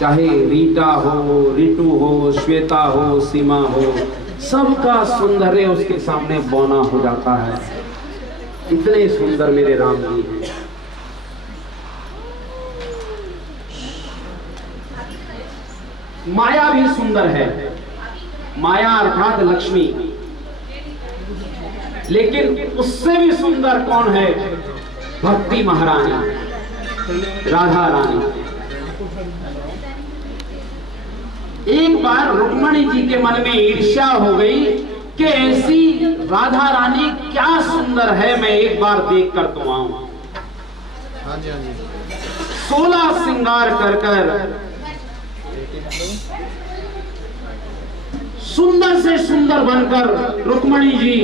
चाहे रीटा हो, रितु हो, श्वेता हो, सीमा हो, सबका सौंदर्य उसके सामने बौना हो जाता है। इतने सुंदर मेरे राम जी हैं। माया भी सुंदर है, माया अर्थात लक्ष्मी, लेकिन उससे भी सुंदर कौन है? भक्ति महारानी, राधा रानी। एक बार रुक्मणी जी के मन में ईर्ष्या हो गई कि ऐसी राधा रानी क्या सुंदर है, मैं एक बार देख कर तो आऊं। 16 श्रृंगार कर कर सुंदर से सुंदर बनकर रुक्मणी जी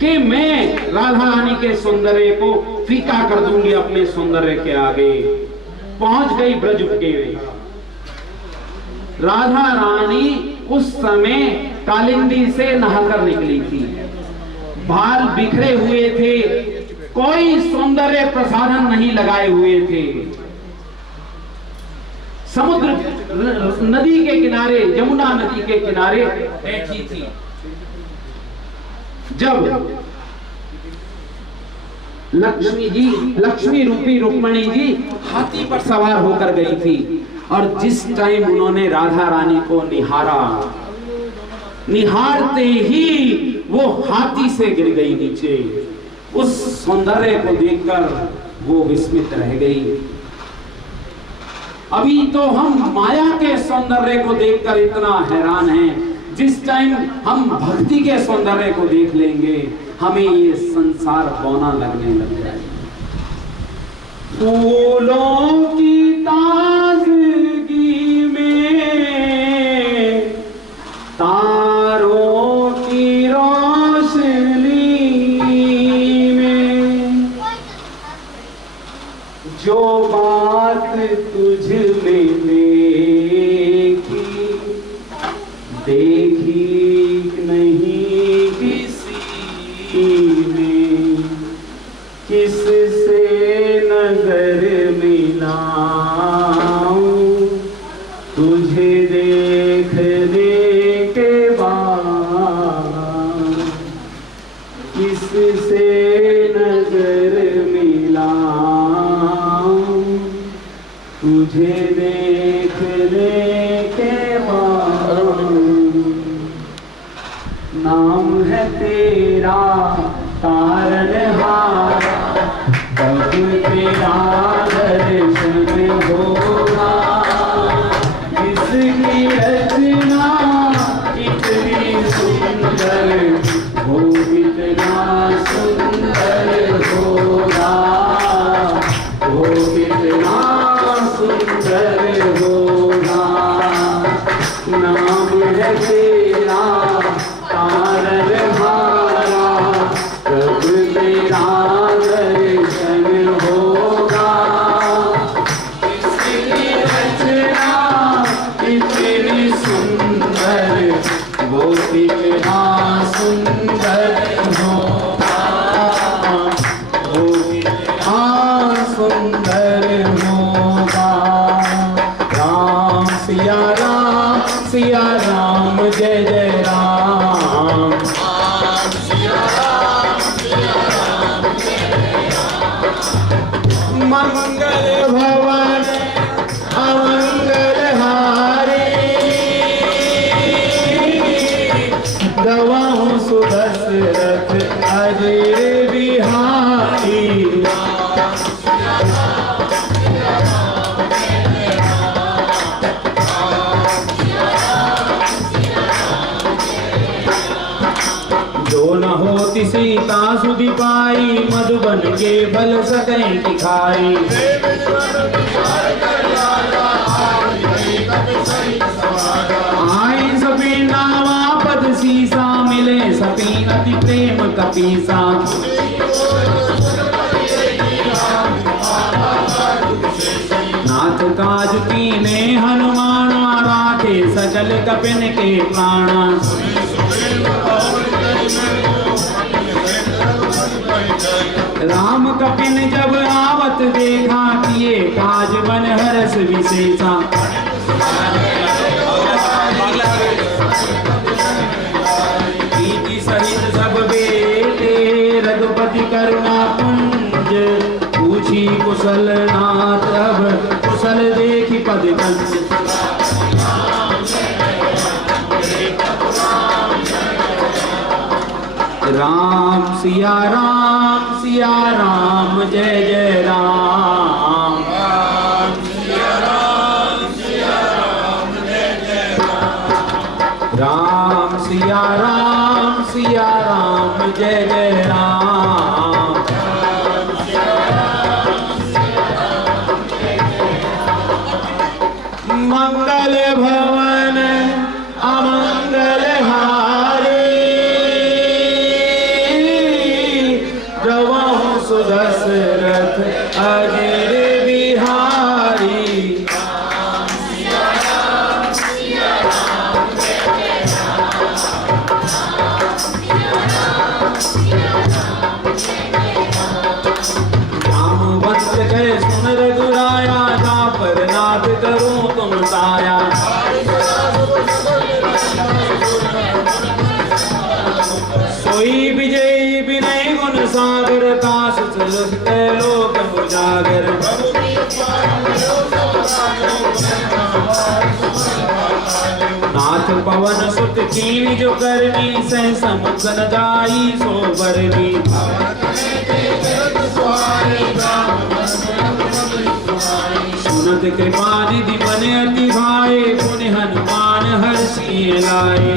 कि मैं राधा रानी के सौंदर्य को फीका कर दूंगी अपने सौंदर्य के आगे। पहुंच गई ब्रज के। राधा रानी उस समय कालिंदी से नहाकर निकली थी, बाल बिखरे हुए थे, कोई सौंदर्य प्रसाधन नहीं लगाए हुए थे। समुद्र नदी के किनारे, यमुना नदी के किनारे बैठी थी। जब लक्ष्मी रूपी रुक्मणी जी हाथी पर सवार होकर गई थी, और जिस टाइम उन्होंने राधा रानी को निहारा, निहारते ही वो हाथी से गिर गई नीचे। उस सौंदर्य को देखकर वो विस्मित रह गई। अभी तो हम माया के सौंदर्य को देखकर इतना हैरान हैं, जिस टाइम हम भक्ति के सौंदर्य को देख लेंगे हमें ये संसार बौना लगने लग जाएगा। फूलों की ताजगी में, तारों की रोशनी में, जो बात तुझ में देखी, देखी नहीं किसी में, किससे नजर मिलाऊं, तुझे देखने के बाद, किससे नजर मिलाऊं, तुझे देखने के बाद। नाम है तेरा तारनहार, तब तेरा दर्शन होगा। इसकी रचना इतनी सुंदर, वो कितना सुंदर होगा, वो कितना सुंदर होगा। नाम है तेरा तारनहारा, तब तेरा दर्शन होगा। इसकी रचना इतनी सुंदर, वो कितना सुंदर होगा, वो कितना सुंदर होगा। राम सिया राम, सिया राम जय जय राम। मंगल भवन अमंगल हारी, गवाऊं सुदशरथ अजय बिहारी। जो न होती सीता सुधि पाई, मधुबन के बल सकै की खाई। आए सपीना वापद सीसा, मिले सपीनति प्रेम कपीसा। नाथ काज कीने हनुमान, राखे सकल कपिन के प्राणा। राम कपिन जब आवत देखा, किए काज बन हरस विशेषा। कीर्ति सहित सब बेटे रघुपति करुणा पुंज, पूछी कुशल नाथ अब कुशल देखी पद कंज। राम सिया राम जय जय राम। राम सिया राम जय जय राम। राम सिया राम जय जय राम। मंगल भवन अमंगल हारी, जवाहु सुदशरथ अजर बिहारी। जामवंत कहे सुन रघुराया, जा पर नाथ करूं तुम साया। सोई विजयी विनय गुण सागर, काश चलते लोक उजागर। नाथ पवन सुत कीन जो करनी, सह समुद्र न जाई सो बरनी। सुनत कृपा निधि मन अति भाए, पुनि हनुमान हर्षि लाए।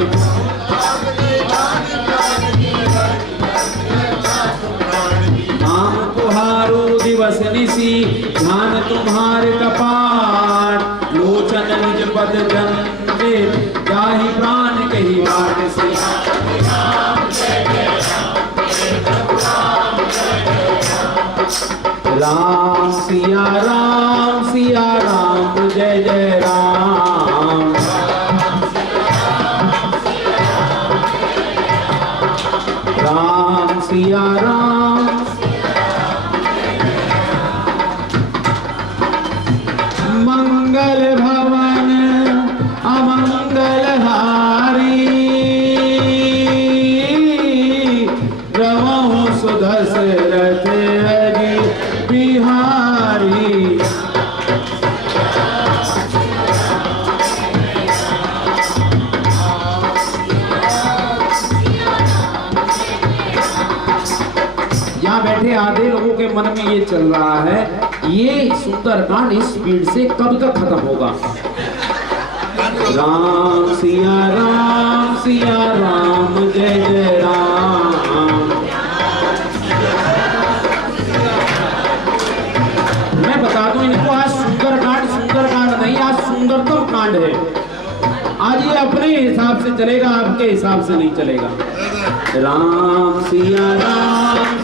नाम तुहारो दिवस निसी, ध्यान तुम्हारे कपाट। लोचन निज पद जन्मे, जाहि प्राण कही बाट से। राम सिया राम जय जय राम। राम सिया राम। मंगल भवन अमंगल हारी, रवहु सुदशरथ अजि बिहारी। यहाँ बैठे आधे लोगों के मन में ये चल रहा है, ये सुंदरकांड इस स्पीड से कब तक खत्म होगा। राम सिया राम जय जय राम। मैं बता दूं इनको, आज सुंदरकांड नहीं, आज सुंदरतम कांड है। आज ये अपने हिसाब से चलेगा, आपके हिसाब से नहीं चलेगा। राम सिया राम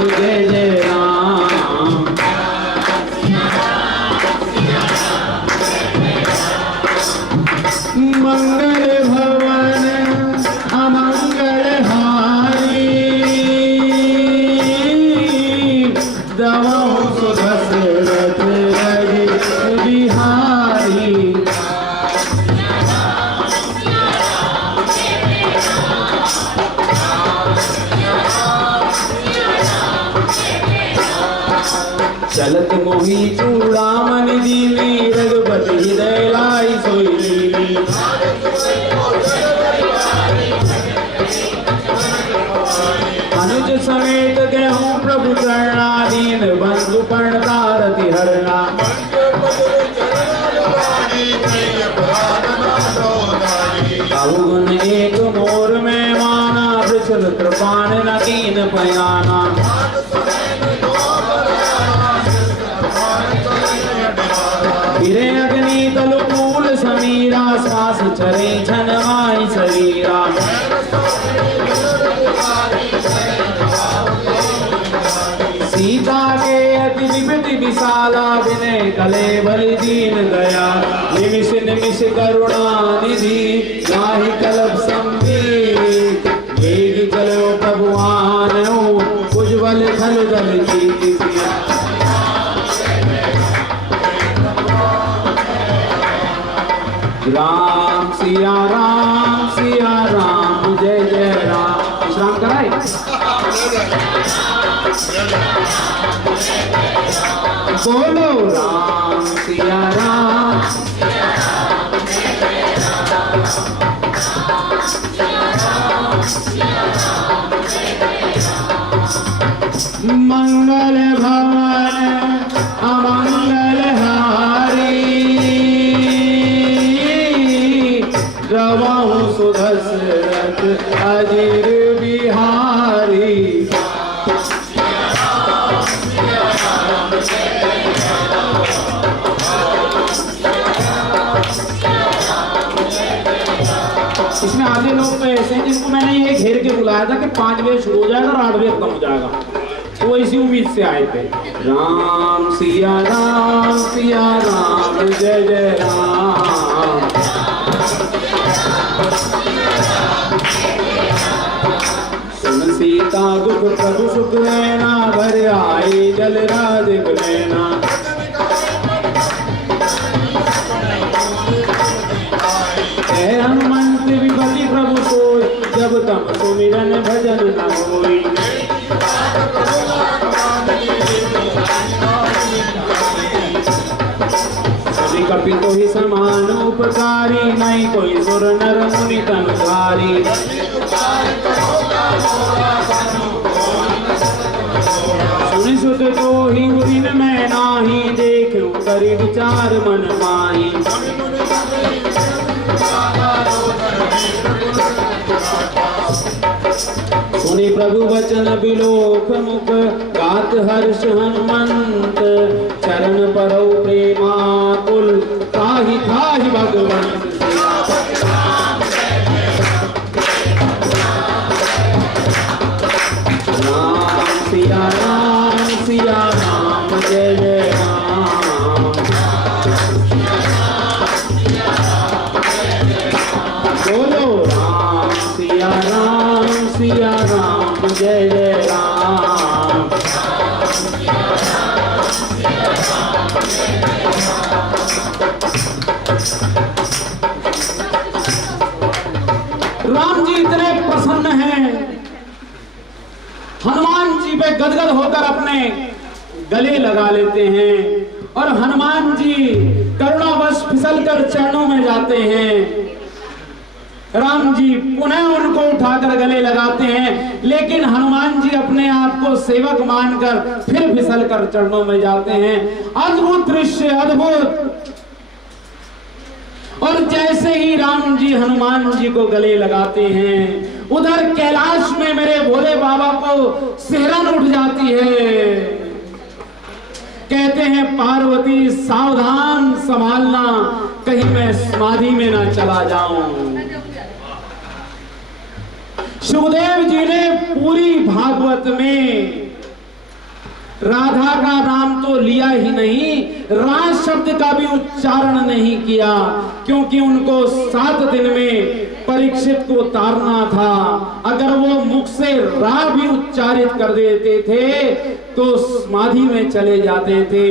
जय जय राम। मंगल भवन अमंगल हारी, दवाओ सुदशरथ अजि बिहारी। चलत मोही चूड़ामणि दीनी, रघुपति हृदय लाई सोई लीनी। अनुज समेत गहूँ प्रभु चरणा, दीन बंधु पर्णतारति हरना। बहुगुण एक मोर में माना, वृषभ कृपाण न कीन पयाना। गिरे अग्नि तलु कूल समीरा, श्वास चरे छन माई शरीरा। सीता के अति विपति विशाला, विनय कले बलि दीन दया। निमिष निमिष करुणा निधि, नाहि कलप संबीत। वेग चलो प्रभु आनहु, उज्ज्वल खल दल कीर्ति। राम सिया राम जय जय राम। विश्राम कराए। बोलो राम सिया राम। मंगल भवन अमंगल हारी, रवाहु सुदशरथ अजीर बिहारी। इसमें आधे लोग तो ऐसे हैं जिनको मैंने ये घेर के बुलाया था कि 5 बजे शुरू हो जाएगा और 8 बजे खत्म हो जाएगा, तो इसी उम्मीद से आए थे। राम सिया राम जय जय राम। सुन सीता दुख प्रभु सुख लेना, भर आई जल राज लेना। हनुमंत विपति प्रभु सोई, जब तम सुमिरन भजन न होई। सभी कपितो ही समान उपकारी, नहीं कोई सुर नर मुनि तनधारी। सुनि सुत तो ही गुरिन में नाही, देखूं करि विचार मन माही। सुनि प्रभु वचन बिलोक मुख, गात हर्ष हनुमंत। चरण परौ प्रेमाकुल, ताहि ताहि भगवंत। राम सिया राम जय जय राम। बोलो राम सिया राम जय जय राम। राम जी इतने प्रसन्न हैं, हनुमान जी पे गदगद होकर अपने गले लगा लेते हैं और हनुमान जी करुणावश फिसलकर चरणों में जाते हैं। राम जी पुनः उनको उठाकर गले लगाते हैं, लेकिन हनुमान जी अपने आप को सेवक मानकर फिर फिसलकर चरणों में जाते हैं। अद्भुत दृश्य, अद्भुत। और जैसे ही राम जी हनुमान जी को गले लगाते हैं, उधर कैलाश में मेरे भोले बाबा को सिहरन उठ जाती है। कहते हैं पार्वती सावधान संभालना, कहीं मैं समाधि में ना चला जाऊं। सुखदेव जी ने पूरी भागवत में राधा का नाम तो लिया ही नहीं, राज शब्द का भी उच्चारण नहीं किया, क्योंकि उनको 7 दिन में परीक्षित को तारना था। अगर वो मुख से रा भी उच्चारित कर देते थे तो समाधि में चले जाते थे।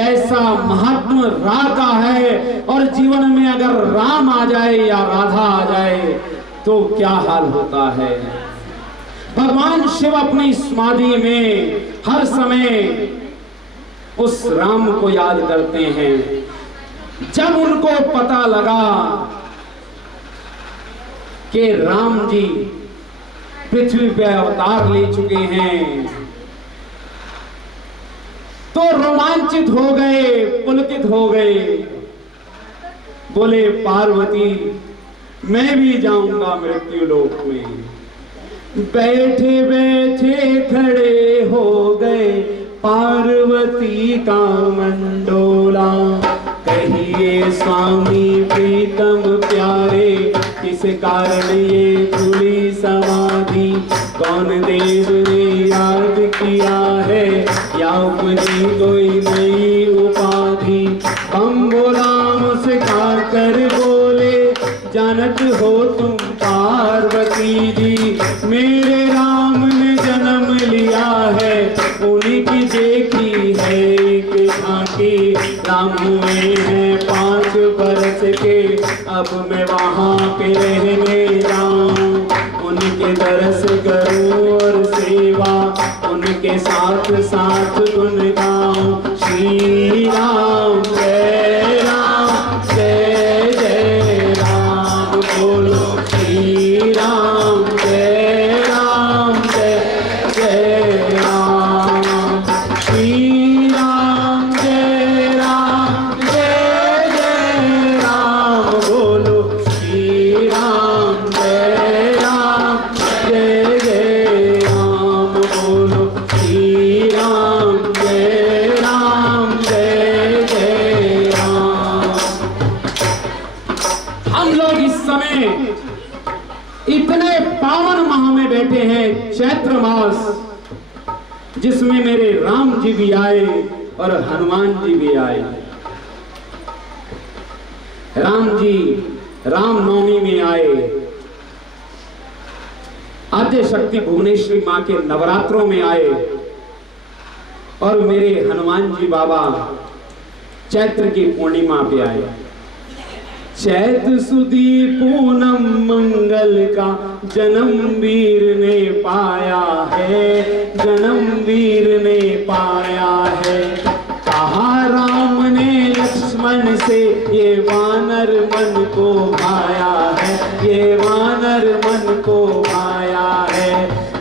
ऐसा महात्मा रा का है, और जीवन में अगर राम आ जाए या राधा आ जाए तो क्या हाल होता है। भगवान शिव अपनी समाधि में हर समय उस राम को याद करते हैं। जब उनको पता लगा कि राम जी पृथ्वी पे अवतार ले चुके हैं, तो रोमांचित हो गए, पुलकित हो गए। बोले पार्वती मैं भी जाऊंगा मृत्यु लोक में। बैठे बैठे खड़े हो गए पार्वती का मंडोला। कहिए स्वामी प्रीतम प्यारे, किस कारण ये खुली समाधि। कौन देव ने याद किया है, या उपजी कोई नई उपाधि। हम बोला मुस्कुरा कर बोले, जानत हो तुम पार्वती जी। मेरे राम ने जन्म लिया है, उन्हीं की देखी है एक झांकी। राम हुए हैं 5 5 बरस के अब मैं वहाँ पे रहने जाऊं, उनके दर्श करूं और सेवा उनके साथ साथ गुन गाऊं। श्री राम जय राम जय जय राम बोलो, श्री राम जय जय राम, श्री राम जय जय राम बोलो, श्री राम जय जय राम बोलो, श्री राम जय जय राम। हम लोग इस समय इतने पावन माह में बैठे हैं, चैत्र मास, जिसमें मेरे राम जी भी आए और हनुमान जी भी आए। राम जी रामनवमी में आए, आद्य शक्ति भुवनेश्वरी मां के नवरात्रों में आए, और मेरे हनुमान जी बाबा चैत्र की पूर्णिमा पे आए। चैत सुदी पूनम मंगल का जन्म वीर ने पाया है, जन्म वीर ने पाया है। कहा राम ने लक्ष्मण से ये वानर मन को भाया है, ये वानर मन को भाया है।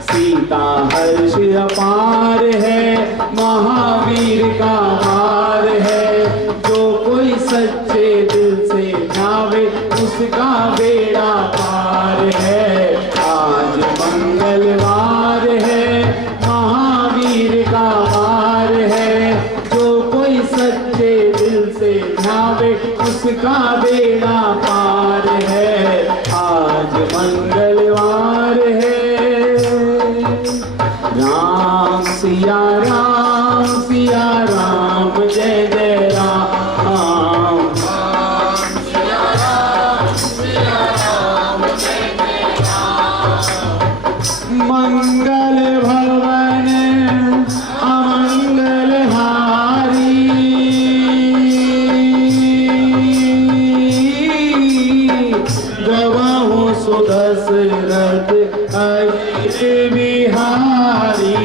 सीता हर्ष अपार है, महावीर का हार है। जो कोई सच्चे दिल से जावे उसका बेड़ा पार है। आज मंगलवार है, महावीर का वार है। जो कोई सच्चे दिल से जावे उसका बेड़ा पार है। आज मंगलवार है। राम सिया राम जय जय राम। मंगल भवन अमंगल हारी, गवाहु सुदशरथ अहिर बिहारी।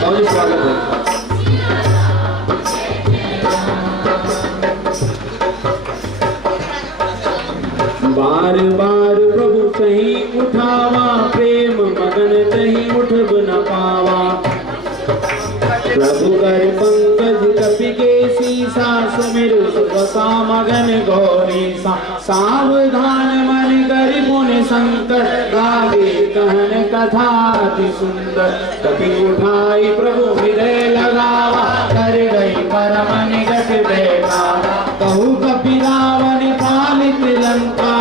बहुत स्वागत है। बार बार प्रभु सही उठावा, प्रेम मगन कहीं उठब न पावा। प्रभु कर पंकज कपि के सीसा, सुमिर सुबसा मगन गौरी सा। सावधान मन कर मुनि संकट, गावे कहन कथा अति सुंदर। कपि उठाई प्रभु हृदय लगावा, कर गई परम निकट बैठा। कहु कपि रावण पालित लंका,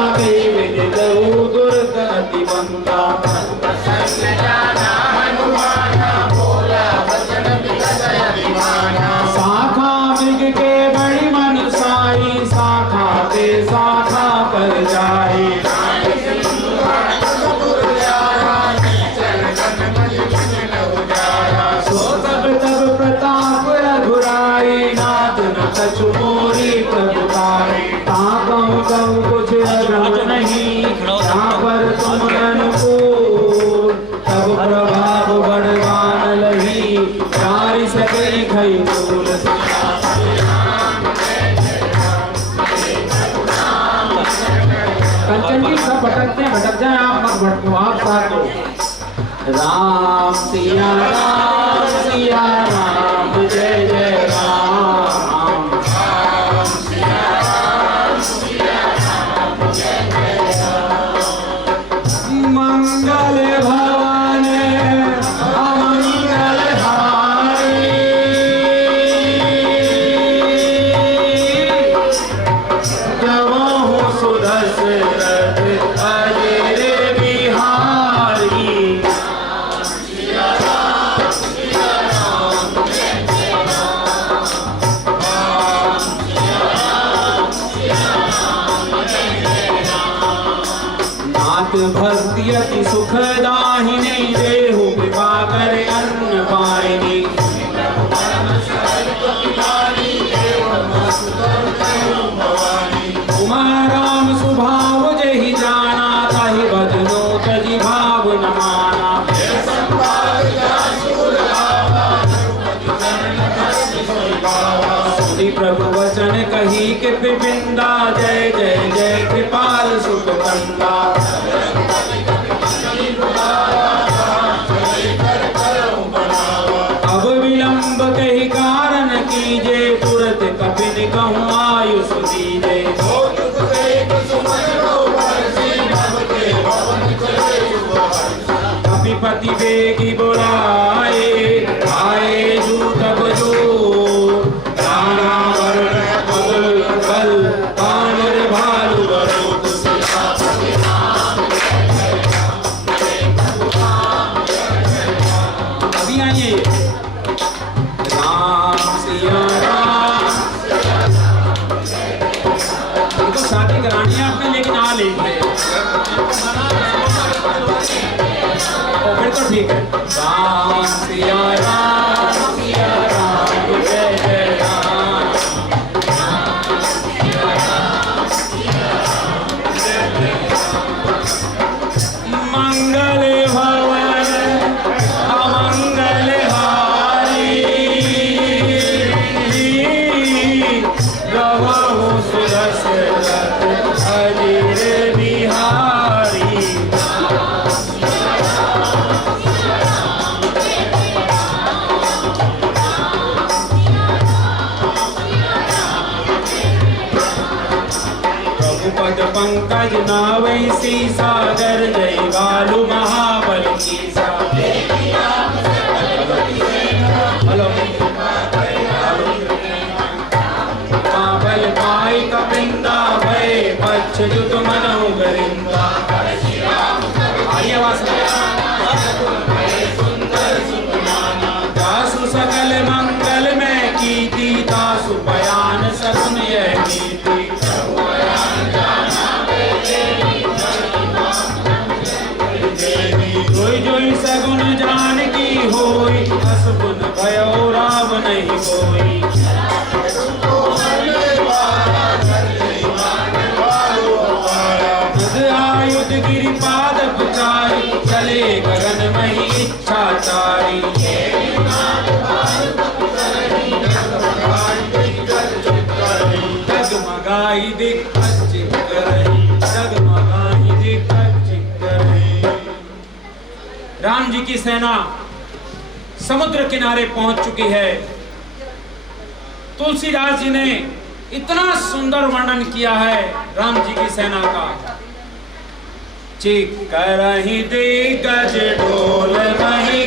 दुर्गति बंदा। शाखा मृग के बड़ी मनसाई, शाखा पे शाखा पर जाए। सो तब तब प्रताप रघुराई, नाथ न कछु मोरी प्रभुताई। कहूँ कुछ अगम नहीं, यहाँ पर तुम अनुकूल। तब प्रभाव बड़वान लही, चारि सके खई फूल। कंचन जी सब भटकते हैं, भटक जाए आप मत भटको, आप साथ दो। राम सिया राम जय जय राम। मंगल भवन अमंगल हारी, गवाहु सुदशरथ अहिर बिहारी। बंदा अब विलंब कही कारण कीजे तुरत कपिन कहूँ आयुष दीजे कपिपति बेगी बुलाए आए जू तब जो राणा वरुण बल बल कानर भालू बरो अभी आइए राम सिया राम इनको शादी करानी है आपने लेकिन आ लेंगे फिर तो ठीक है राम सिया राम जय जय राम मंगल भवन अमंगल हारी गवाहो सुदशरथ अजीर बिहारी पद पंकज नावै सी सागर जय बालू महाबल की हेलो महाबल पाई कपिंदा भय पक्ष जुत मनो गरिंदा आइए दासु सकल मंगल में कीर्ति दासु बयान सगुन यह नीति जोई सगुन जान की होई असगुन भयो राव नहीं कोई आयुध गिरि पाद पुचारी चले गगन मही इच्छाचारी जगमगाई दिक्कत करही जगमगाई दिक्कत करही। राम जी की सेना समुद्र किनारे पहुंच चुकी है। तुलसीदास जी ने इतना सुंदर वर्णन किया है राम जी की सेना का। चिक करहि दिग्गज ढोल मही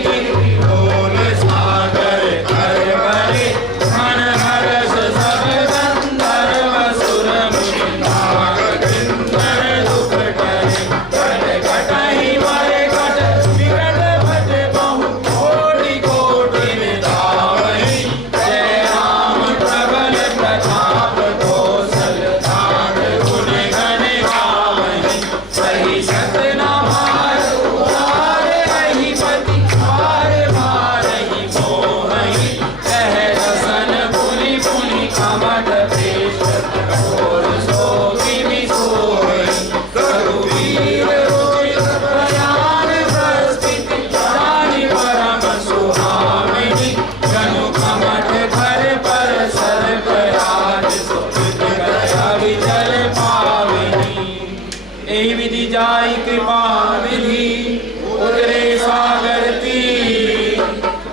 ढोल सागर कर करे मन हरस सब गंधर्व सुर मुनिंदर दुख टरे कट कटहि मरे कट विकट भट बहु कोटि कोटि धावहि जय राम प्रबल प्रताप कौशल धाम गुण गण गावहि सही सतनाम हारे रही पति हारे मारहि मोहहि कह दसन पुनि पुनि कमठ पेश और सोगी बिसोहि रघुवीर रोहित प्रयाण प्रस्थिति जानि परम सुहामिनी जनु कमठ घर पर सर्पराज सुकृत कथा विचल पाविनी। एहि विधि जाई कृपा विधि उतरे सागर तीर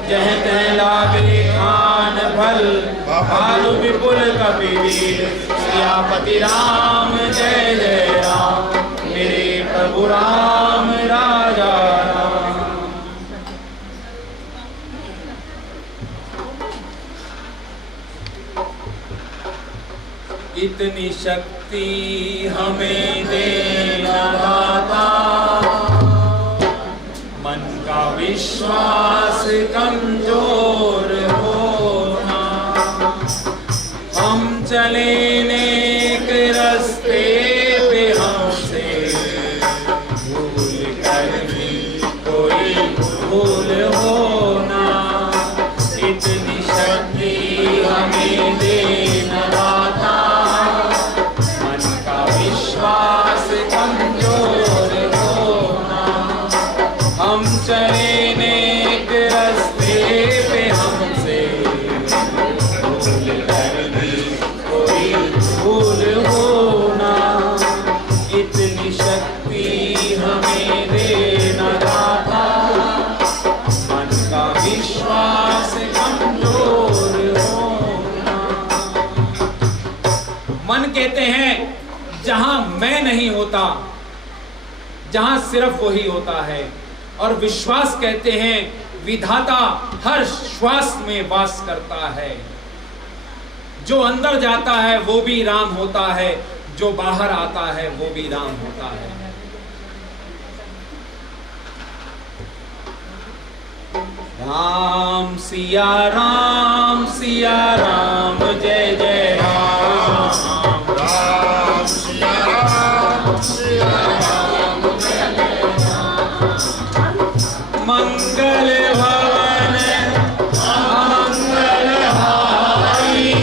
जह तह लागे खान फल भालु विपुल कपिवीर। सियापति राम जय जय राम मेरे प्रभु राम राजा राम। इतनी शक्ति हमें देना दाता मन का विश्वास कमजोर होना। हम चले नेक रास्ते पे हमसे भूल कर भी कोई भूल होना। इतनी शक्ति हमें देना दाता मन का विश्वास कमजोर होना। हम चले नेक रास्ते पे हमसे भूल कर भी कोई भूल होना। इतनी शक्ति कहते हैं जहां मैं नहीं होता, जहां सिर्फ वही होता है। और विश्वास कहते हैं विधाता हर श्वास में वास करता है। जो अंदर जाता है वो भी राम होता है, जो बाहर आता है वो भी राम होता है। राम सिया राम जय जय राम। राम सिया राम जय जय राम। मंगल भवन मंगल हारी,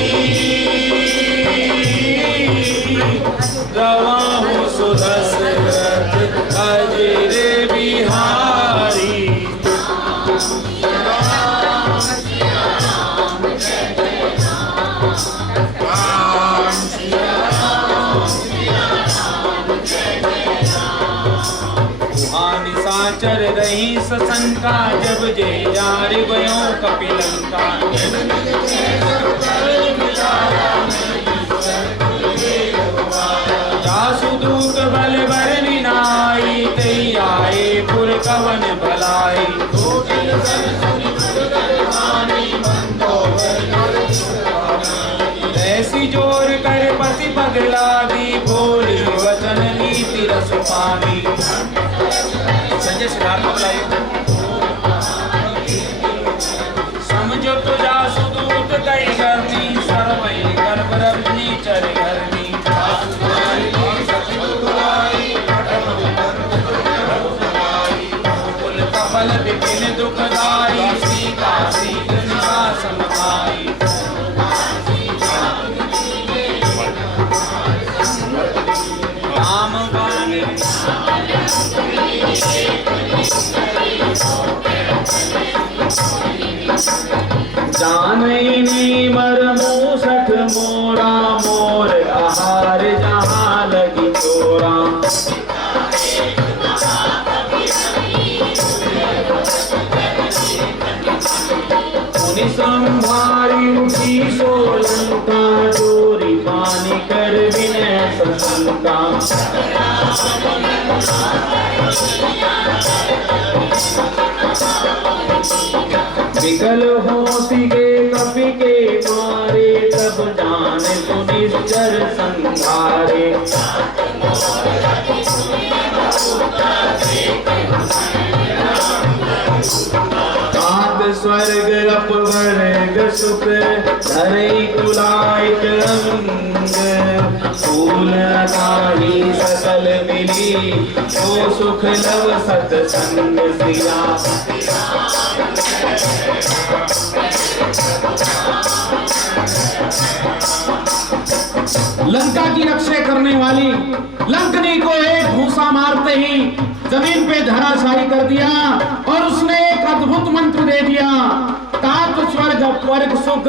रवाहु सुदशरथ अजर बिहारी। चर रही ससंका, जब जय जार गयो कपिलंका। जासुदूत बल बरनी नाई, तई आए पुर कवन भलाई। ऐसी जोर कर पति पगला दी, बोली वचन नीति रस पानी। संजय सिद्धार्थ बुलाइए। समझो तो जासुदूत कई करनी, सर्वई गर्भ रवनी चर घरनी। कुल कपल विपिन दुखदाई, सीता शीघ्र निवास समाई। राम बाणी जानई मरमो सठ मोरा, मोर आहार जहाँ लगी चोरा। मुनि संभारी उठी सोलंका, जोरी पानी कर विनय सशंका। विकल होती के कपि के मारे, तब जान तु निश्चर संहारे। तात स्वर्ग अपवर्ग सुख, धरई तुलायक अंग। फूल ताही सकल मिली, तो सुख लव सतसंग सिया। लंका की रक्षा करने वाली लंकनी को एक घूसा मारते ही जमीन पे धराशायी कर दिया, और उसने एक अद्भुत मंत्र दे दिया। तात स्वर्ग अपवर्ग सुख,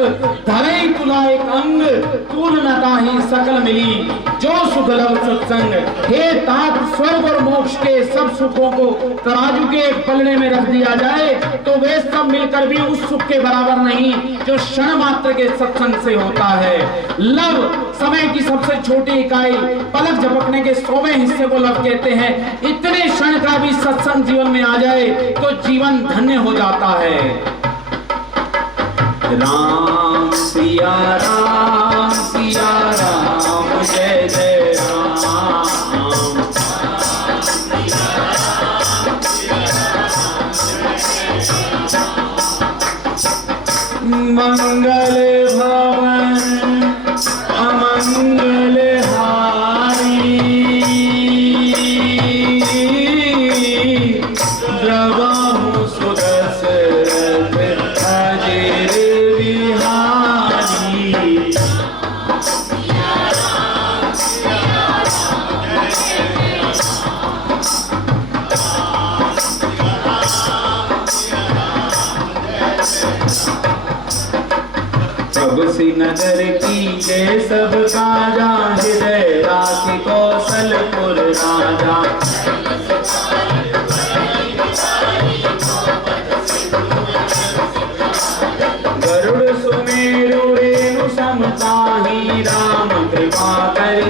धरई तुलायक अंग। तूल न ताहि सकल मिली, जो सुख लव सत्संग। हे तात, स्वर्ग और मोक्ष के सब सुखों को तराजू के पलड़े में रख दिया जाए तो वे सब मिलकर भी उस सुख के बराबर नहीं जो क्षण मात्र के सत्संग से होता है। लव समय की सबसे छोटी इकाई, पलक झपकने के 100वें हिस्से को लव कहते हैं। इतने क्षण का भी सत्संग जीवन में आ जाए तो जीवन धन्य हो जाता है। राम सिया राम जय जय राम। मंगल भवन अमंगल हारी, द्रवहु सुदशरथ अजर बिहारी। नगर की जय सब काजा, हृदय राखी कौशलपुर राजा। गरुड़ सुमेरु रेणु समताही, राम कृपा कर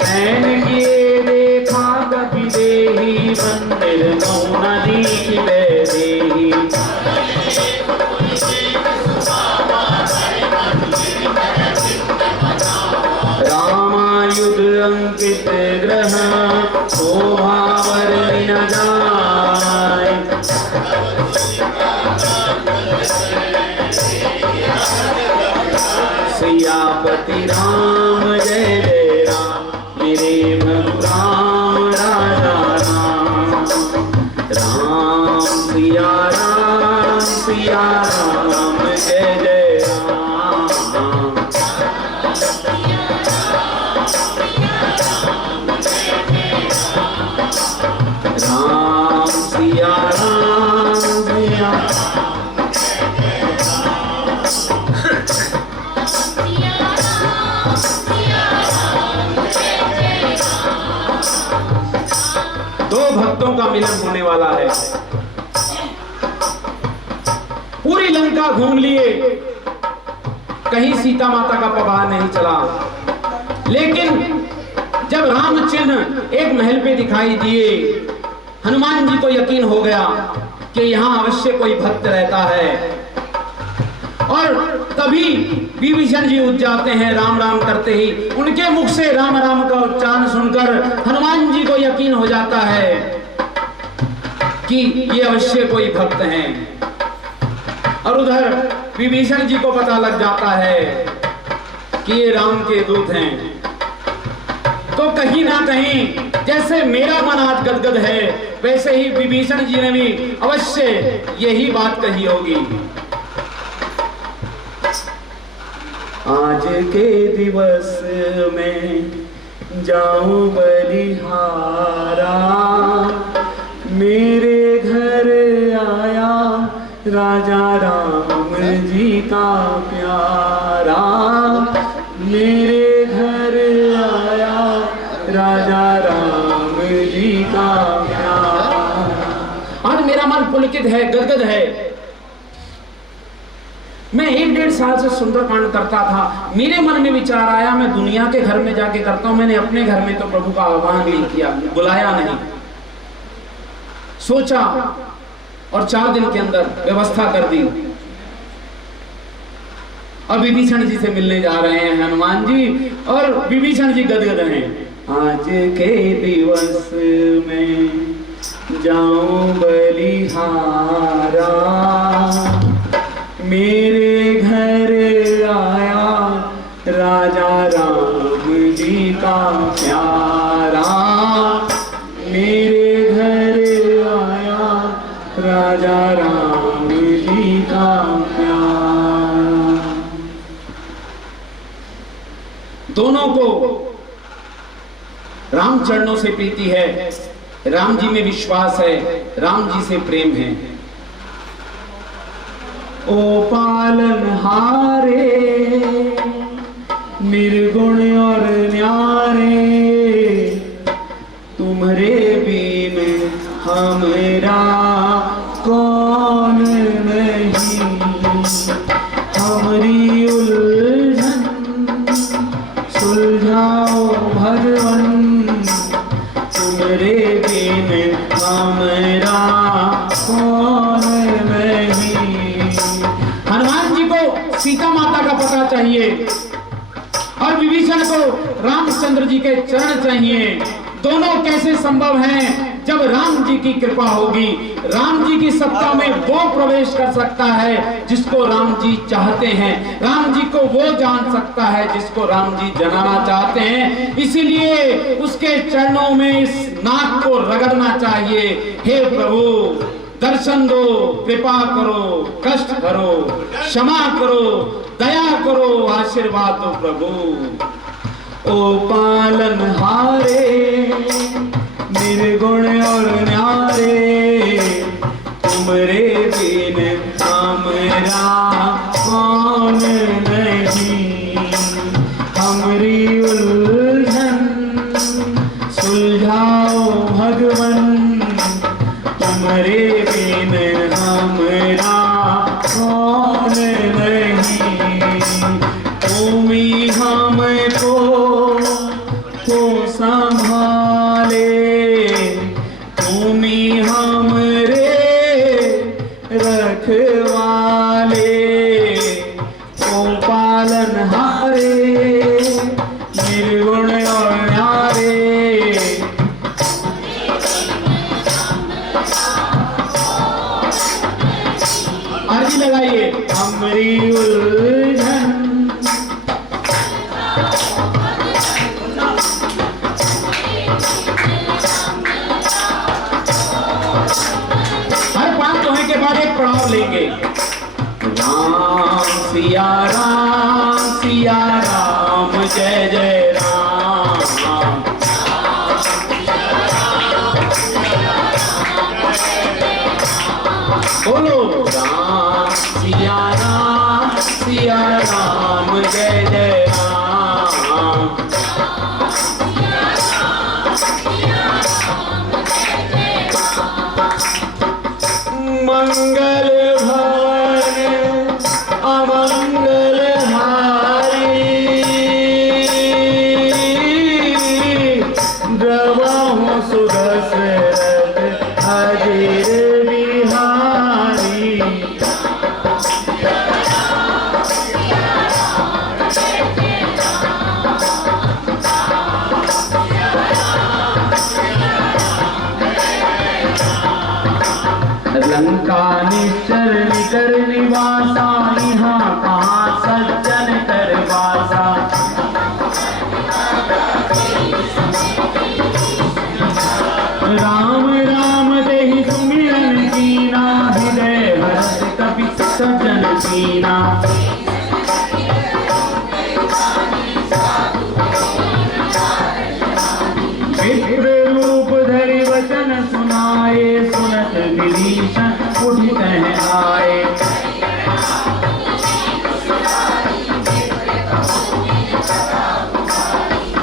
सैन किए देखा कपि देहि मंदिर मौन दीखिले देहि रामायुध अंकित ग्रह शोभा वर्णि न जाय सियापति राम जय जय राम मेरे प्रभु राम राजा राम राम सिया राम जय जय राम राम सिया दो भक्तों का मिलन होने वाला है। पूरी लंका घूम लिए, कहीं सीता माता का पता नहीं चला, लेकिन जब राम चिन्ह एक महल पे दिखाई दिए, हनुमान जी को यकीन हो गया कि यहाँ अवश्य कोई भक्त रहता है। और तभी विभीषण जी उठ जाते हैं, राम राम करते ही उनके मुख से राम राम का उच्चारण सुनकर हनुमान जी को यकीन हो जाता है कि ये अवश्य कोई भक्त हैं। और उधर विभीषण जी को पता लग जाता है कि ये राम के दूत हैं। तो कहीं ना कहीं जैसे मेरा मन आज गदगद है, वैसे ही विभीषण जी ने भी अवश्य यही बात कही होगी। आज के दिवस में जाऊं बलिहारा, मेरे घर आया राजा राम जी का प्यारा, मेरे घर आया राजा राम जी का प्यारा। आज मेरा मन पुलकित है, गदगद है। मैं 1-1.5 साल से सुंदरकांड करता था, मेरे मन में विचार आया मैं दुनिया के घर में जाके करता हूं। मैंने अपने घर में तो प्रभु का आह्वान नहीं किया, बुलाया नहीं, सोचा और 4 दिन के अंदर व्यवस्था कर दी। और विभीषण जी से मिलने जा रहे हैं हनुमान जी, और विभीषण जी गदगद हैं। आज के दिवस में जाऊं बलिहारा, मेरे घर आया राजा राम जी का प्यारा, मेरे घर आया राजा राम जी का प्यारा। दोनों को राम चरणों से प्रीति है, राम जी में विश्वास है, राम जी से प्रेम है। ओ पालनहारे निर्गुण और न्यारे, तुम्हारे बिन हमरा कौन नहीं, हमारी उलझन सुलझाओ भगवन, तुम्हारे बिन हमरा कौन नहीं। हनुमान जी को सीता माता का पता चाहिए और विभीषण को रामचंद्र जी के चरण चाहिए। दोनों कैसे संभव हैं? जब राम जी की कृपा होगी। राम जी की सत्ता में वो प्रवेश कर सकता है जिसको राम जी चाहते हैं, राम जी को वो जान सकता है जिसको राम जी जनाना चाहते हैं। इसीलिए उसके चरणों में इस नाक को रगड़ना चाहिए। हे प्रभु दर्शन दो, कृपा करो, कष्ट करो, क्षमा करो, दया करो, आशीर्वाद दो प्रभु। ओ पालनहारे निर्गुण और न्यारे, तुमरे बिन हमरा कौन नहीं, हमरी उलझन सुलझाओ भगवन, तुमरे बिन हमरा कौन नहीं। तुम ही हमको संभाले, तुम्ही हमरे रखवाले, ओ पालनहारे निर्गुण और न्यारे। अर्जी लगाइए, हमरी उलझन हर 5 दोहे के बाद एक पड़ाव लेंगे। राम सिया राम जय जय राम। बोलो राम सिया राम जय जय राम। मंगल भवन अमंगल हारी, द्रवहु सुदशरथ अजीर बिहारी। लंका निश्चर निकर निवासा, यहाँ कहाँ सज्जन तरवासा। राम राम देहि सुमिरन कीना, हृदय हर्ष कपि सज्जन कीना। विप्र रूप धरि वचन सुनाए, सुनत विभीषण उठि कह आए।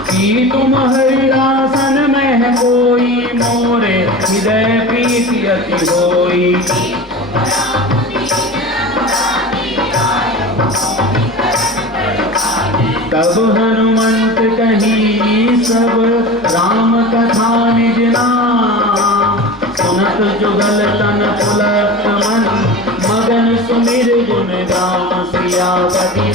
कि तुम हरिदासन में कोई, मोरे हृदय प्रीति अति होई। तब हनुमंत कही सब राम कथा निज नाम, सुनत जुगल तन पुलक मन, मगन सुमिर गुण गाम सियापति।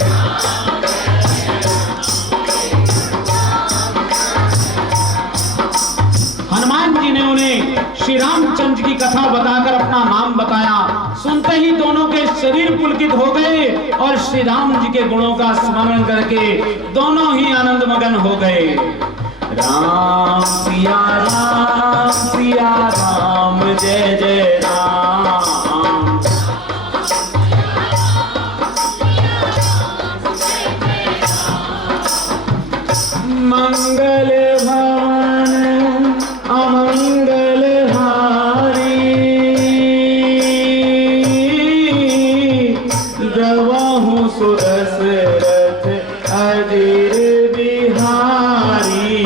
हनुमान जी ने उन्हें श्री रामचंद्र की कथा बताकर अपना नाम बताया। सुनते ही दोनों के शरीर पुलकित हो गए और श्री राम जी के गुणों का स्मरण करके दोनों ही आनंद मगन हो गए। राम सिया राम जय जय राम। मंगल भवन अमंगल हारी, द्रवहु सुदशरथ अजीर बिहारी।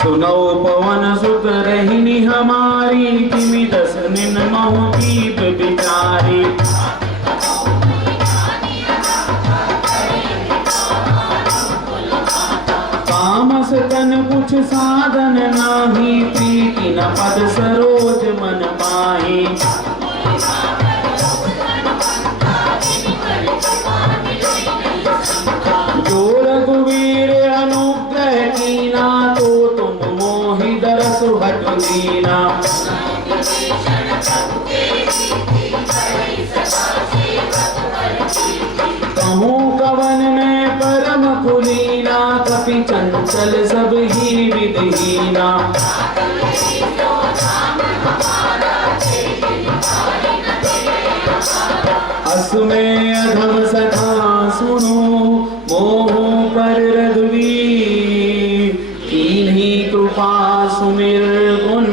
सुनो पवन सुत रहिनी हमारी, किमि दस निन महु दीप बिचारी। तामस तन कुछ साधन नाही, प्रीति न पद सरोज मन माही। जो रघुवीर अनुग्रह कीना, तो तुम मोहि दरस हट दीना। कहूँ कवन में परम कुलीना, कपि चंचल सब ही विधहीना। असुमें अधम सखा सुनो, मोह पर रघुवीर। कीन्ही कृपा सुमिर गुण,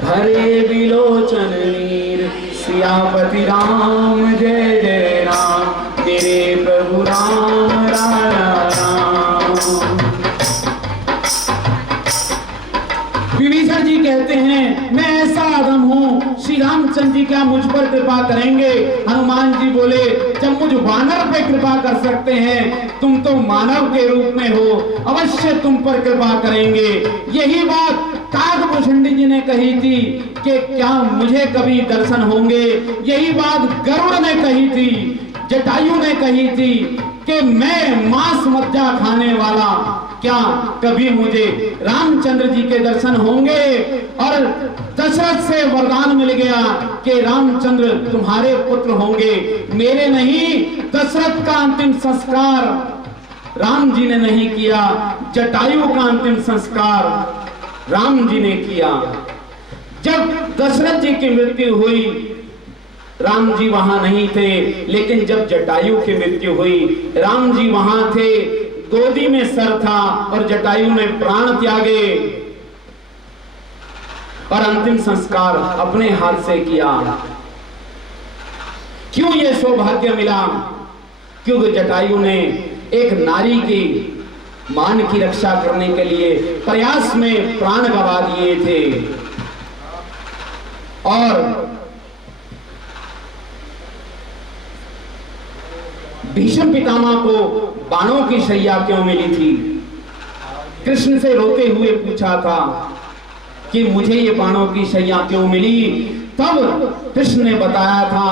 भरे बिलोचन नीर। सियापति राम जय जय राम, मेरे प्रभु राम राजा राम। विभीषण जी कहते हैं हैं, मैं ऐसा आदम हूँ, श्री रामचंद्र जी क्या मुझ पर कृपा करेंगे? हनुमान जी बोले, जब मुझ वानर पे कृपा कर सकते हैं, तुम तो मानव के रूप में हो, अवश्य तुम पर कृपा करेंगे। यही बात काकभूषणी जी ने कही थी कि क्या मुझे कभी दर्शन होंगे। यही बात गरुड़ ने कही थी, जटायु ने कही थी कि मैं मांस मज्जा खाने वाला, क्या कभी मुझे रामचंद्र जी के दर्शन होंगे? और दशरथ से वरदान मिल गया कि रामचंद्र तुम्हारे पुत्र होंगे, मेरे नहीं। दशरथ का अंतिम संस्कार राम जी ने नहीं किया, जटायु का अंतिम संस्कार राम जी ने किया। जब दशरथ जी की मृत्यु हुई, राम जी वहां नहीं थे, लेकिन जब जटायु की मृत्यु हुई, राम जी वहां थे, गोदी में सर था और जटायु ने प्राण त्यागे और अंतिम संस्कार अपने हाथ से किया। क्यों ये सौभाग्य मिला? क्योंकि जटायु ने एक नारी की मान की रक्षा करने के लिए प्रयास में प्राण गंवा दिए थे। और भीष्म पितामह को बाणों की शैया क्यों मिली थी? कृष्ण से रोते हुए पूछा था कि मुझे ये बाणों की शैया क्यों मिली? तब कृष्ण ने बताया था,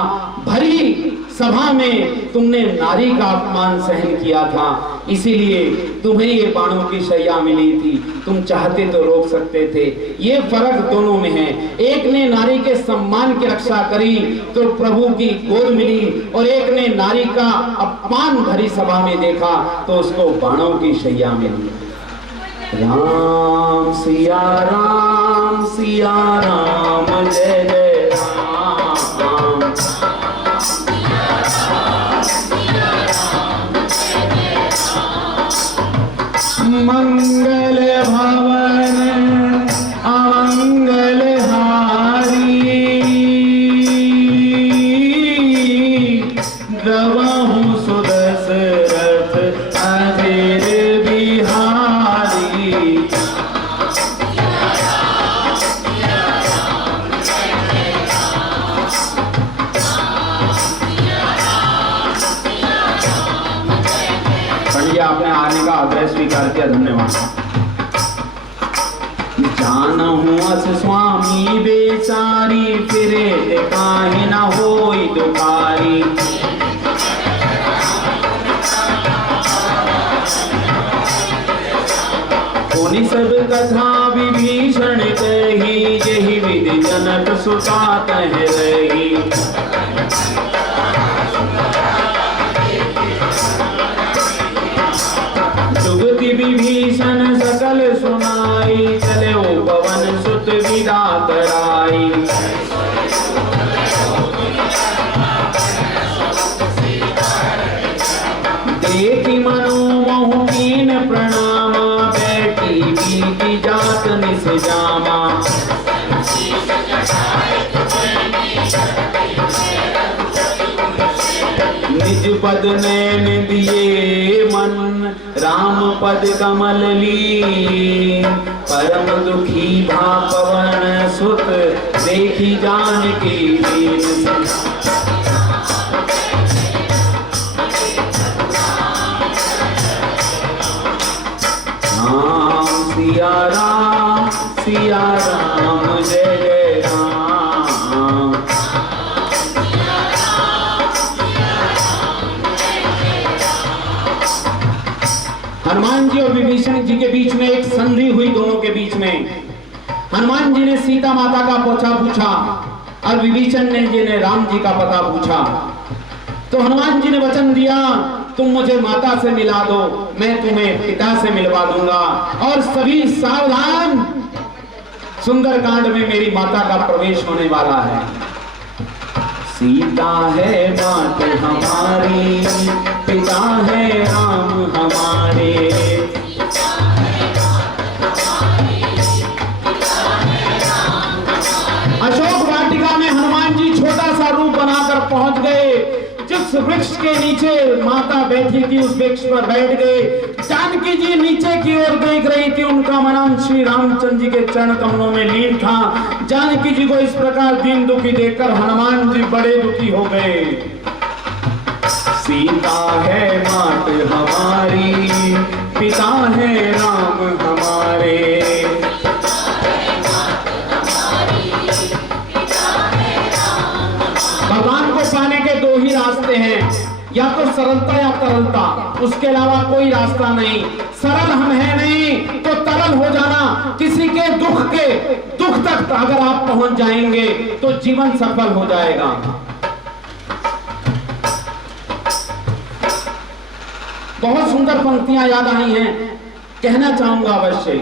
भरी सभा में तुमने नारी का अपमान सहन किया था, इसीलिए तुम्हें ये बाणों की शैया मिली थी। तुम चाहते तो रोक सकते थे। ये फर्क दोनों में है, एक ने नारी के सम्मान की रक्षा करी तो प्रभु की गोद मिली, और एक ने नारी का अपमान भरी सभा में देखा तो उसको बाणों की शैया मिली। राम सिया राम, सिया राम, जय जय राम। मंगल भवन अमंगल हारी, द्रवहु सुदशरथ अधीर बिहारी। पंडिया, आपने आने का आग्रह स्वीकार किया, धन्यवाद। जानहु अस स्वामी बेचारी, फिरे काहे न होई दुकारी। होनी सब कथा विभीषण कही, यही विधि जनक सुता कह रही। जुगति विभीषण सकल सुनाई, चले ओ पवन सुत विदा कराई। देखी मनोमोह कीन प्रणामा, बैठी बीती जात निस जामा। निज पद नैन दिए मन, राम पद कमल ली। परम दुखी भा पवन सुत, देखी जानकी दीन। राम सिया राम, सिया राम, जय जय राम। हनुमान जी और विभीषण जी के बीच में एक संधि हुई, दोनों के बीच में। हनुमान जी ने सीता माता का पता पूछा और विभीषण जी ने राम जी का पता पूछा। तो हनुमान जी ने वचन दिया, तुम मुझे माता से मिला दो, मैं तुम्हें पिता से मिलवा दूंगा। और सभी सावधान, सुंदरकांड में मेरी माता का प्रवेश होने वाला है। सीता है मात हमारी, पिता है राम हमारे। अशोक वाटिका में हनुमान जी छोटा सा रूप बनाकर पहुंच गए। जिस वृक्ष के नीचे माता बैठी थी उस वृक्ष पर बैठ गए। जानकी जी नीचे की ओर देख रही थी, उनका मन श्री रामचंद्र जी के चरण कमलों में लीन था। जानकी जी को इस प्रकार दीन दुखी देखकर हनुमान जी बड़े दुखी हो गए। सीता है मात हमारी, पिता है राम हमारे। भगवान को पाने के दो ही रास्ते हैं, या तो सरलता या तरलता, उसके अलावा कोई रास्ता नहीं। सरल हम है नहीं तो तरल हो जाना। किसी के दुख तक अगर आप पहुंच जाएंगे तो जीवन सफल हो जाएगा। बहुत सुंदर पंक्तियां याद आई हैं, कहना चाहूंगा अवश्य।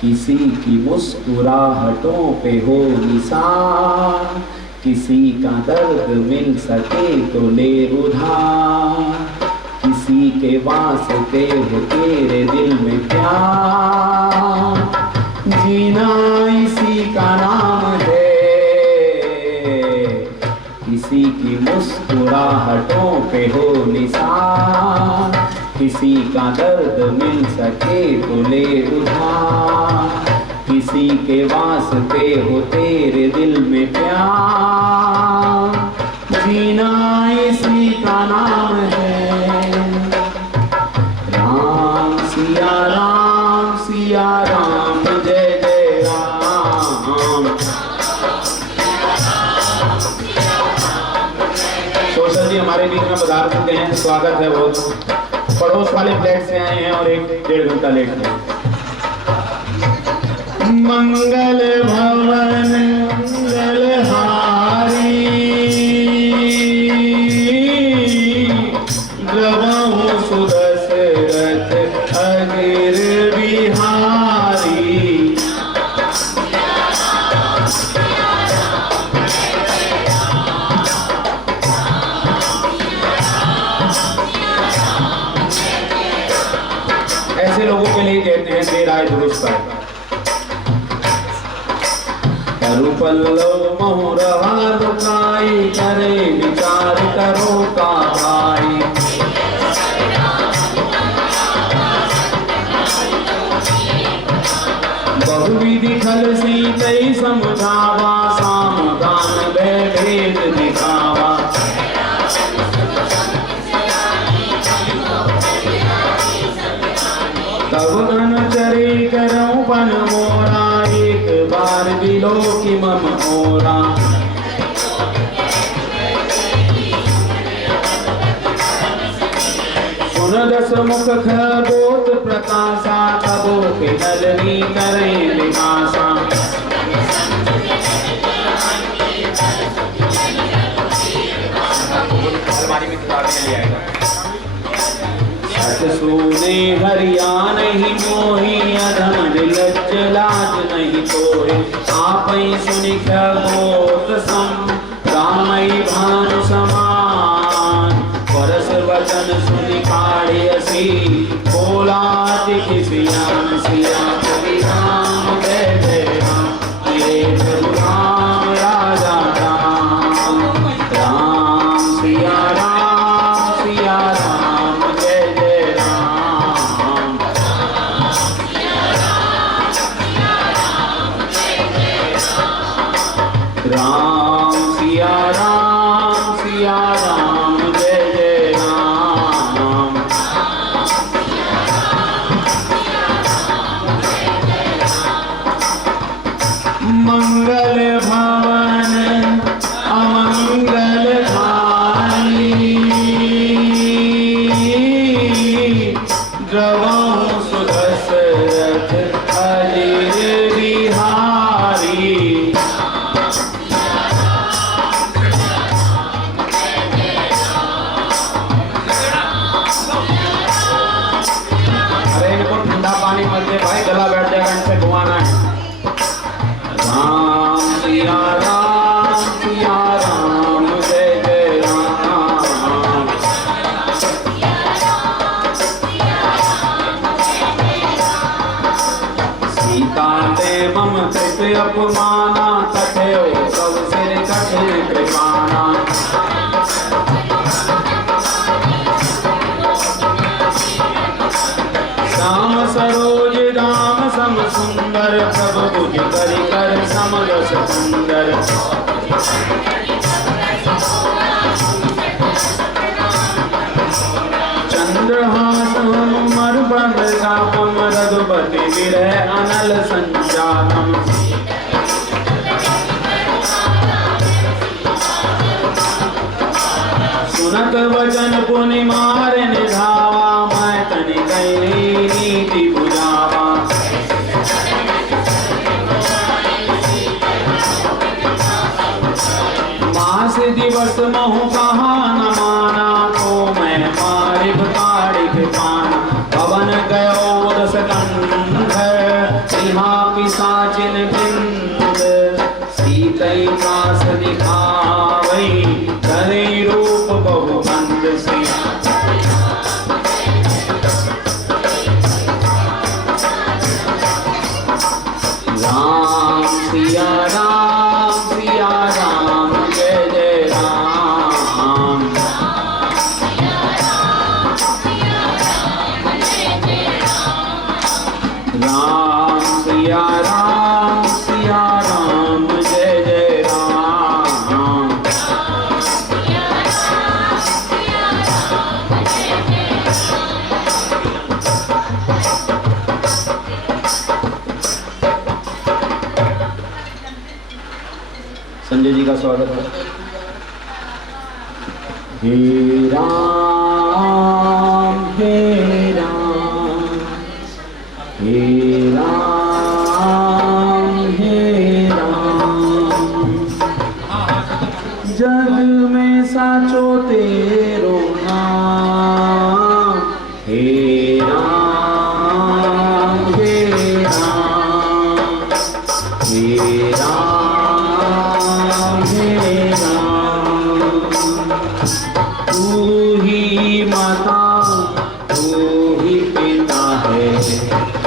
किसी की मुस्कुराहटों पे हो निसार, किसी का दर्द मिल सके तो ले उधार, किसी के वास्ते हो तेरे दिल में प्यार, जीना इसी का नाम है। किसी की मुस्कुराहटों पे हो निसार, किसी का दर्द मिल सके तो ले उधार, किसी के वास्ते हो तेरे दिल में प्यार, जीना इसी का नाम है। राम सिया राम जय जय राम। सोशल जी हमारे बीच में पधार चुके हैं, स्वागत है। बहुत पड़ोस वाले फ्लैट से आए हैं और 1-1.5 घंटा लेट है। मंगल भवन मंगलहारी, द्रवहु सुदशरथ अगिर बिहारी। ऐसे लोगों के लिए कहते हैं देर आए दुरुस्त आए। पल्लव मोहरहा रुकाई, करे विचार करो का भाई। बहुविधि खल सीतई समझावा, सामगान भेद दिखावा। तब अनुचरी करऊं पन मोरा, एक बार बिलो की मम मोरा। सुन दस मुख खगोत प्रकाशा, तबो के नलनी करे विनाशा। अलमारी में ले आएगा। सुने हरिया नहीं मोही, अधम लज्ज लाज नहीं तोहे। आपई सुनि खगोत सम, रामई भानु समान। परस वचन सुनि काढ़े असी, बोला दिखि सियान सिया। कवि राम जय जय राम, ये प्रभु राम राजा राम। राम सिया राम सिया राम जय जय राम। राम सिया राम जय जय राम। मंगल भवन अमंगल हारी, द्रवहु सुदशरथ अजिर बिहारी। अरे इनको ठंडा पानी मत दे भाई, गला बैठ जाएगा, इनसे घुमाना है। राम सिया राम जय जय राम। सीता ते मम कृत अपमाना, कठयो सब सिर कठिन कृपाना। कमल सुंदर चंद्रहासम मरुपंगापम रघुपति विरह अनल संजातम सुनत वचन पुनि मार निधावा मैं तनि गई नीति बुझावा मास दिवस महु कहा न माना तो मैं मारिब तारिक पाना पवन गयो दस कंध सिंहा पिशाचिन बिंद सीतई कास दिखावई धरे रूप बहुबंद से राम सिया राम जय जय राम राम सिया राम जय जय राम संजय जी का स्वागत है। हे राम हे राम हे राम हे राम जग में साचो तेरो नाम हे राम हे राम हे राम हे राम तू ही माता तू ही पिता है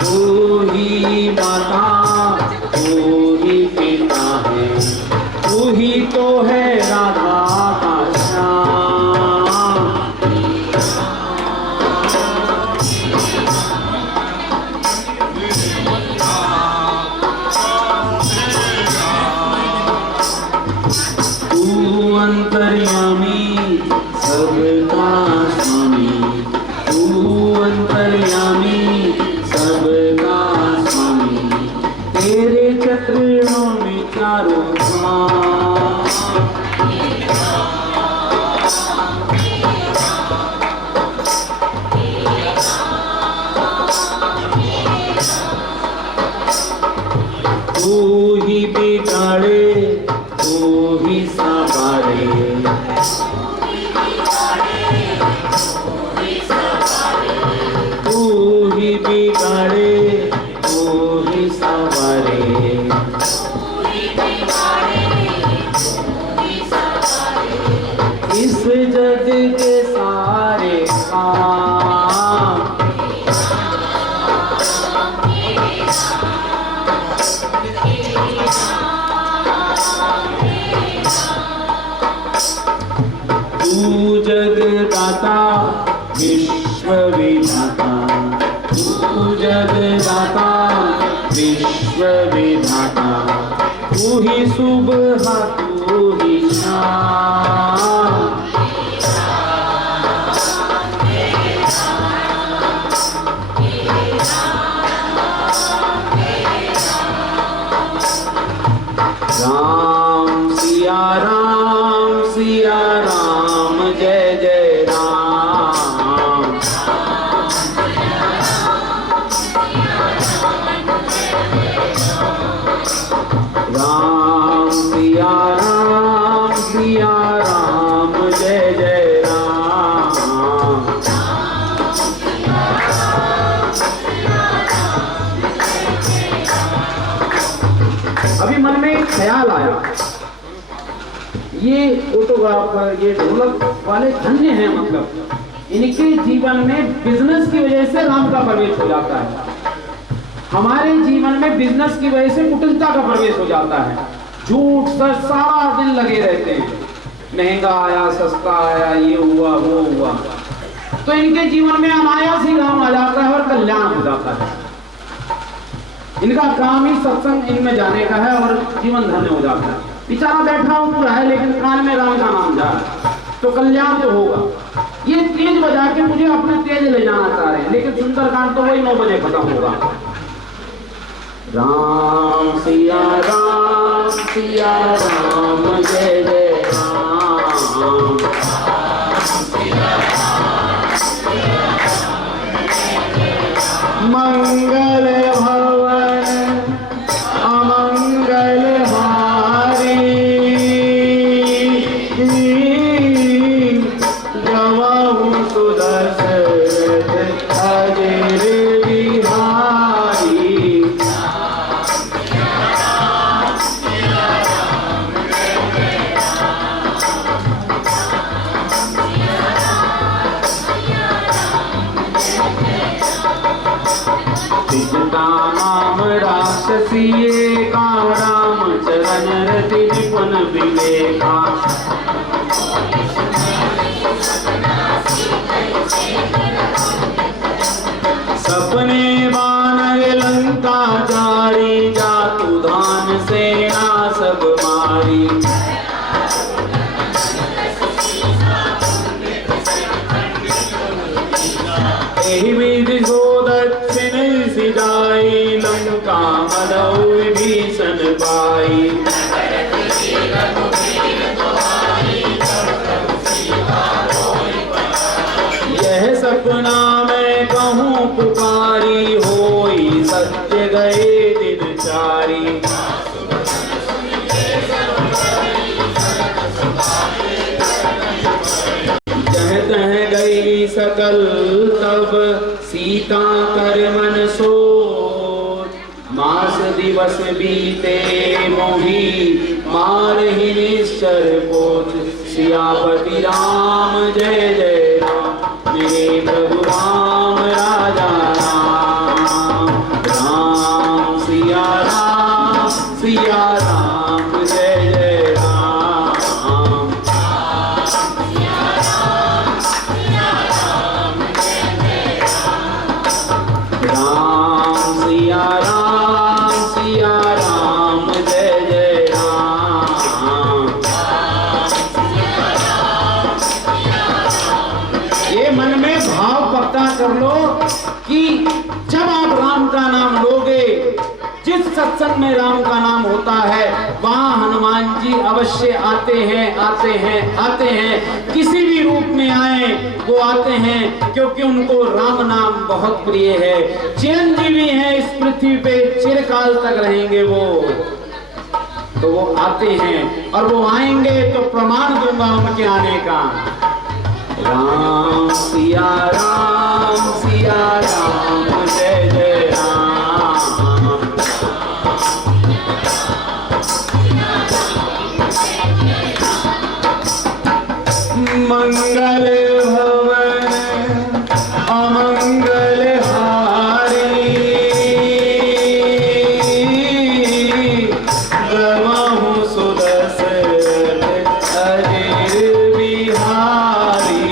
तू ही माता तू ही पिता है तू ही तो है राधा का श्याम तू अंतर्यामी सबका स्वामी तू अंतर्यामी सबका स्वामी तेरे चरणों में चारों धाम तू ही बिगाड़े तू ही संवारे तू ही बिगाड़े तू ही संवारे इस जग के सारे काम तू जगदाता विश्व विधाता तू जगदाता विश्व विधाता तू ही सुबह तू ही शाम राम सिया राम जय जय राम राम सिया राम जय जय राम अभी मन में एक ख्याल आया ये फोटोग्राफर ये ढोलक वाले धन्य हैं मतलब इनके जीवन में बिजनेस की वजह से राम का प्रवेश हो जाता है हमारे जीवन में बिजनेस की वजह से कुटिलता का प्रवेश हो जाता है झूठ सच सारा दिन लगे रहते हैं महंगा आया सस्ता आया ये हुआ वो हुआ तो इनके जीवन में अनायास ही राम आ जाता है और कल्याण हो जाता है इनका काम ही सत्संग इनमें जाने का है और जीवन धन्य हो जाता है। बेचारा बैठा हुआ है लेकिन कान में राम का नाम जा रहा है, तो कल्याण तो होगा। ये तेज बजा के मुझे अपने तेज ले जाना चाह रहे हैं, लेकिन सुंदरकांड तो वही 9 बजे खत्म होगा। राम सिया राम जय जय राम। मंगल भवन अमंगल हारी, गवाहु सुदशरथ अजर बिहारी। तिजता नाम राक्षसी का, राम चरण रति विपुन विवेका। सपने बानर लंका जारी, जातु धान सेना सब मारी। एहि विधि सो दक्षिण सिजाई, लंका मदौ विभीषण पाई। यह सपना मैं कहूँ पुकारी, होई सत्य गए दिन चारी। तह गई सकल तब सीता कर मन सोच, मास दिवस बीते मोही मारहि निश्चर पोच। सियापति राम जय जय राम, मेरे प्रभु राम राजा राम। राम सिया राम जय जय राम। राम सिया राम जय जय राम। ये मन में भाव पक्का कर लो कि जब आप राम का नाम लोगे, जिस सत्संग में राम का नाम होता है वहां हनुमान जी अवश्य आते हैं। किसी भी रूप में आए वो आते हैं, क्योंकि उनको राम नाम बहुत प्रिय है। चिरंजीवी हैं इस पृथ्वी पे, चिरकाल तक रहेंगे वो, तो वो आते हैं और वो आएंगे तो प्रमाण दूंगा उनके आने का। राम सिया राम जय जय राम। मंगल भवन अमंगल हारी, गवाहु सुदशरथ अजर बिहारी।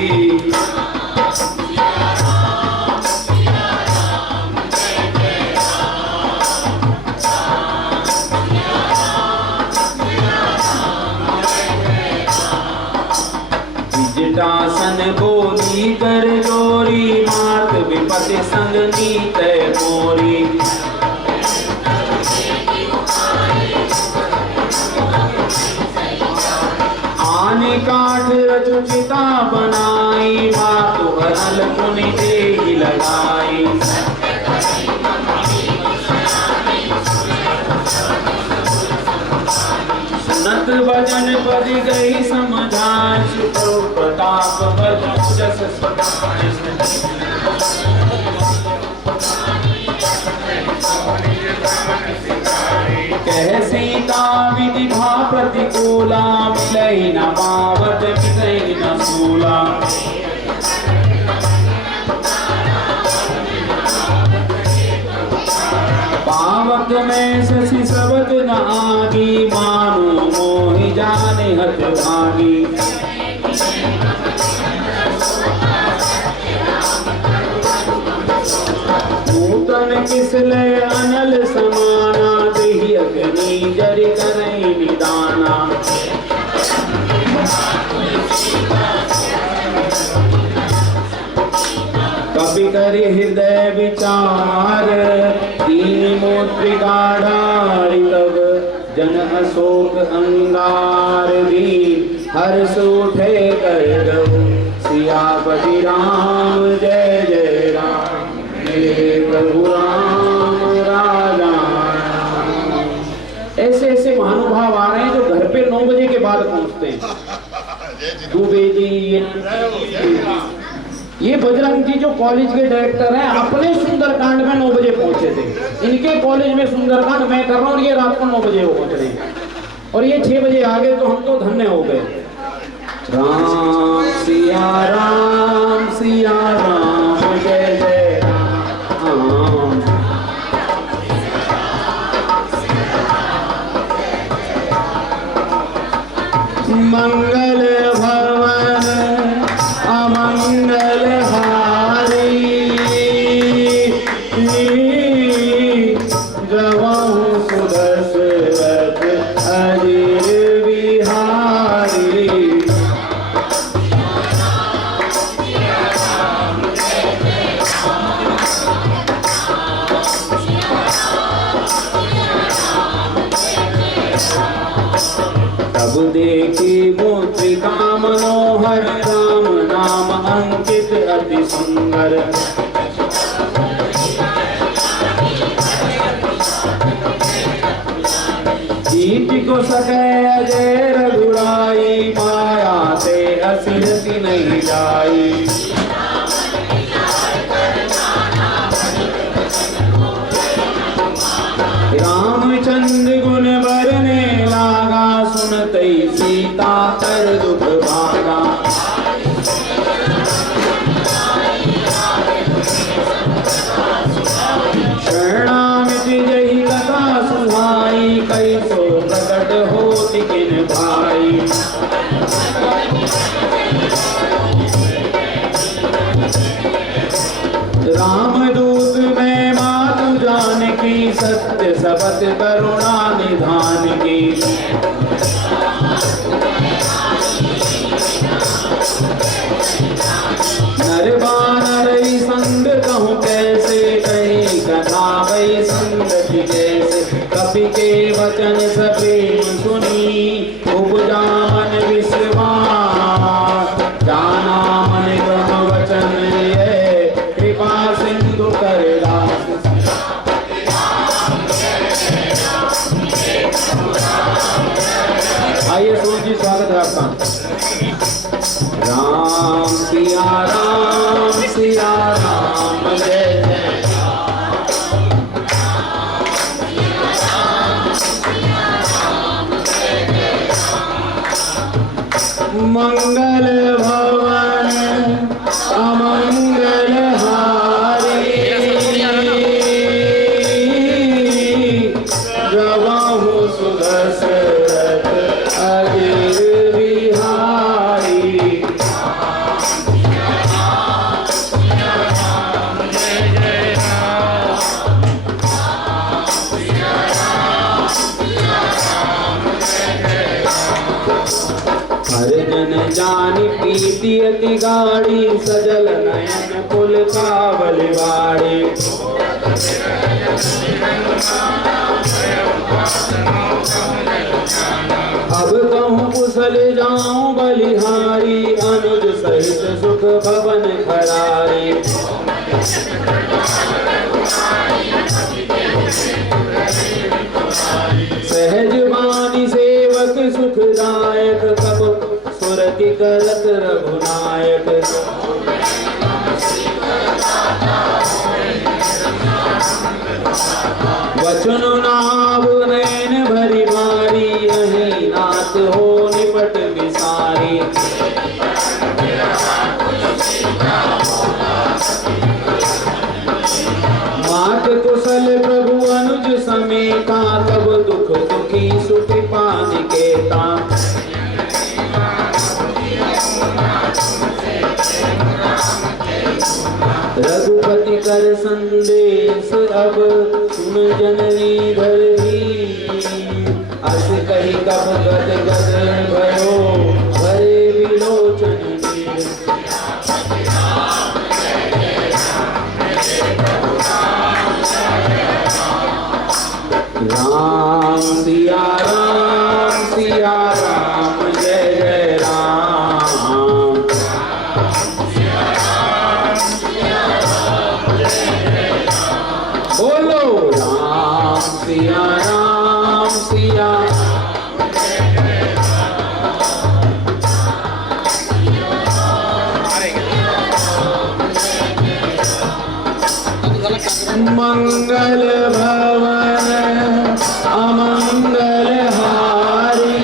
विजटासन बोली कर जोरी, मात विपति संग नीत मोरी। आने काठ रचुचिता बनाई, मातु हरल पुनि देहि लगाई। सुनत भजन पद गई समझाए, सुप्रभु प्रताप बल जस कह सीता विधि भा प्रतिकूला, मिलई न पावत मिलई न सूला। पावक में शशि सबत न आगी, मानो मोहि जाने हत भागी। नूतन किसले अनल समा, निदाना। कपि करि हृदय विचार, दीन मूत्र गाढ़ारि तब जन अशोक अंगार दीन, हर्ष उठे कर गऊ सियापति राम जय जय राम, मेरे प्रभु राम राजा। ऐसे ऐसे महानुभाव आ रहे हैं जो घर पे 9 बजे के बाद पहुंचते हैं। दुबे जी, ये बजरंग जी जो कॉलेज के डायरेक्टर हैं, अपने सुंदरकांड में 9 बजे पहुंचे थे। इनके कॉलेज में सुंदरकांड मैं कर रहा हूँ और ये रात को 9 बजे वो पहुंच रहे हैं, और ये 6 बजे आ गए, तो हम तो धन्य हो गए। राम सिया राम जय जय राम। मंगल भवन अमंगल हारी, जवाहु सुदशरथ अजीर बिहारी। तब देखी मूत्रिका मनोहर, राम नाम अंकित अति सुंदर। कीर्ति को सके अजय रघुराई, माया से असिरति नहीं जाई। रामचंद्र गुण बरने लागा, सुनते सीता कर दुख भागा। शरणामित जही कथा सुहाई, कैसो प्रकट होति किन भाई। रामदूत में मातु जानकी, सत्य शपथ करुणा निधान की। नर बानर संग कहूँ कैसे, कही कथा वही संगति जैसे। कपि के वचन सप्रेम सुनी, उपजा मन विश्वास। जाना मन क्रम वचन ये, कृपा सिंधु कर दास। आइए सूर्य जी, स्वागत है आपका। राम सिया राम जय जय मंगल भवन अमंगल हारी, जवाहु सुदशरथ अजीर बिहारी। हर जन जानी प्रीति अति गाढ़ी, सजल नयन कुल कावल बाड़ी। अब कहूँ कुशल जाऊं बलिहारी, अनुज सहित सुख भवन खरारी। सहज वाणी सेवक सुखदायक, तब सुरति करत रघुनायक। वचन नाभ नैन भरी मारी, यही नाथ हो निपट विसारी। मात कुशल प्रभु अनुज समेता, तब दुख दुखी सुख पान केता। रघुपति कर संदेश अब सुन जननी धरही, अस कही कब गद गद भयो भरे विलोचन नीर। राम सिया राम जय जय राम। बोलो राम सिया मंगल भवन अमंगल हारी।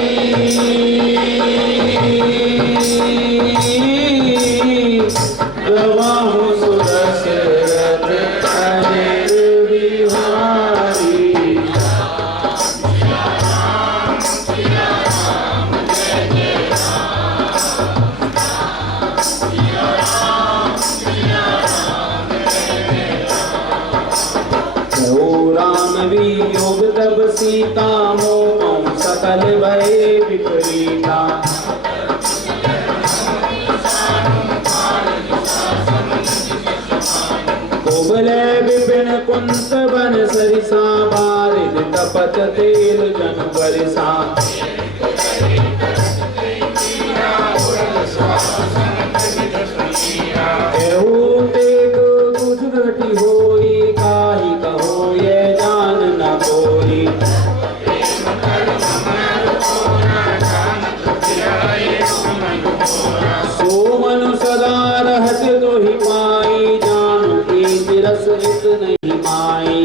गवाहु सुदशरथ अनिल बिहारी। राम वियोग तब सीता मोह सकल भय विपरीता। कोबले विपिन कुंत बन सरिसा बारिद तपत तेल जन बरिसा। नहीं माई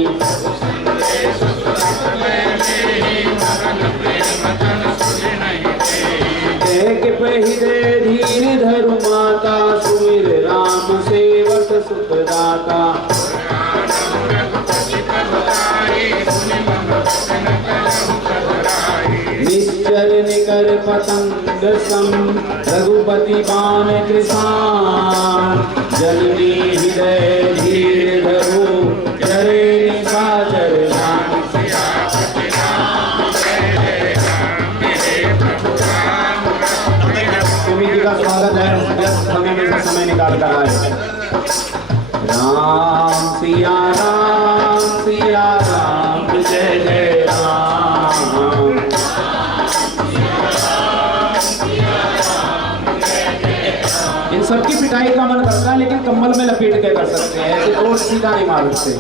धीर धरु माता सुमिर राम सेवक सुखदाता। निश्चर निकर पतंग सम रघुपति बाण कृसान। जननी हृदय धीर धरो चरे निशाचर नाम। सुमित जी का स्वागत है, व्यस्त समय में से समय निकाल कर आए। राम सिया राम जय जय राम। इन सबकी पिटाई का मन करता है लेकिन कम्बल में लपेट के कर सकते हैं, ऐसे तो सीधा नहीं मार सकते।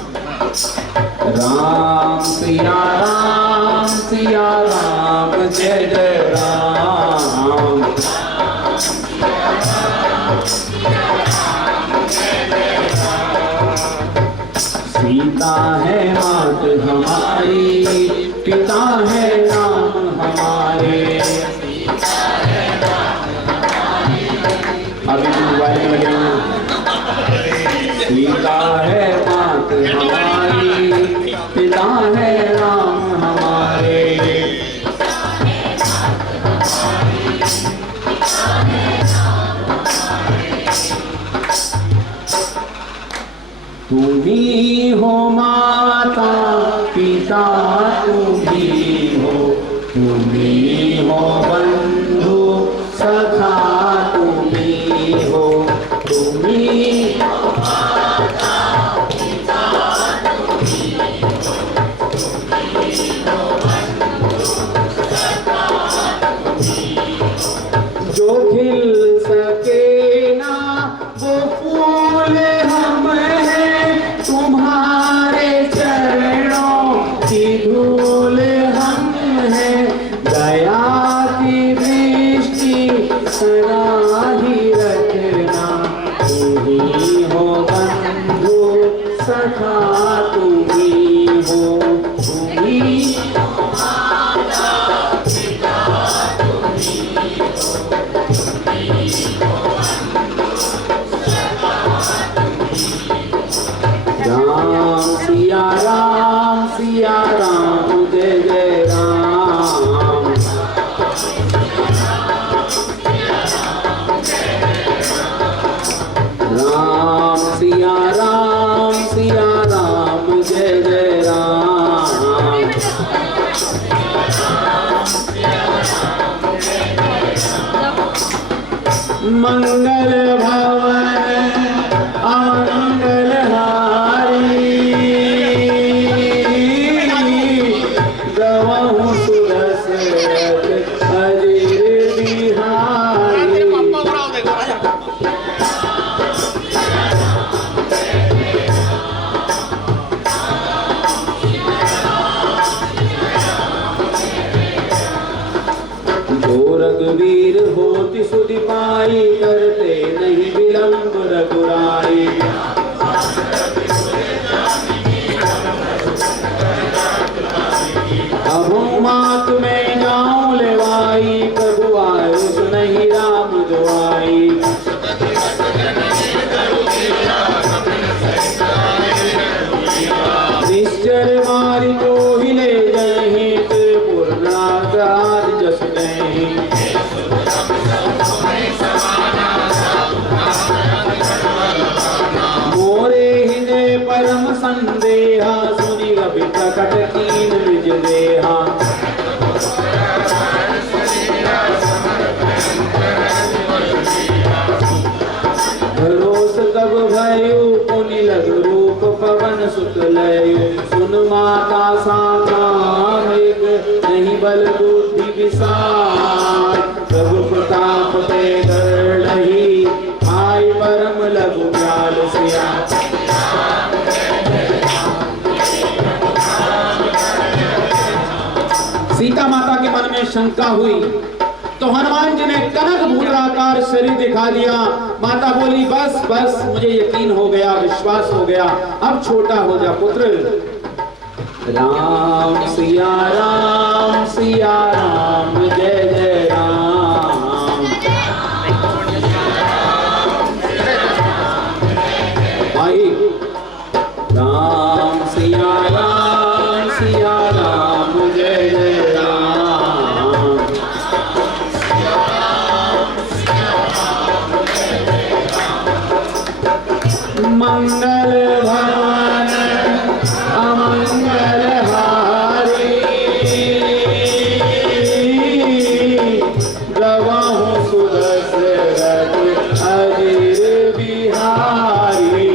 राम सिया राम जय जय राम। सीता है मात हमारी, पिता है राम हमारे। अभी मोबाइल में लगे सीता है मात हमारी, पिता है राम हमारे। तुम ही हो माता पिता, तुम ही हो बंधु सखा, तुम ही हो माता पिता, जो खिल सके ना वो फूल हम हैं, तुम्हारे चरणों की धूल हम हैं। दया की दृष्टि मंगल भवन अमंगल हारी गवहु सुदशरथ अजीर बिहारी। जो रघुवीर होति सुधि पाई करते नहीं विलंब रघुराई। अभो मात में जाऊं लेवाई प्रभु आयुष नहीं राम दुआई। निश्चर मारी तो हिले जही पूर्णागार जस नहीं। मोरे हृदय परम संदेहा सुनि अभी प्रकट कीन निज देहा। भरोस तब भयो पुनि लग रूप पवन सुत लयो। सुन माता साम एक नहीं बल बुद्धि विशाल। प्रभु प्रताप ते गढ़ही आई परम लघु ब्याल सिया। सीता माता के मन में शंका हुई तो हनुमान जी ने कनक भूलाकार शरीर दिखा दिया। माता बोली बस बस मुझे यकीन हो गया, विश्वास हो गया, अब छोटा हो जा पुत्र। राम सिया राम जय जय राम। भाई राम सिया राम जय जय राम। मंगल भवन अमंगल हारी गवहु सुदशरथ अजीर बिहारी।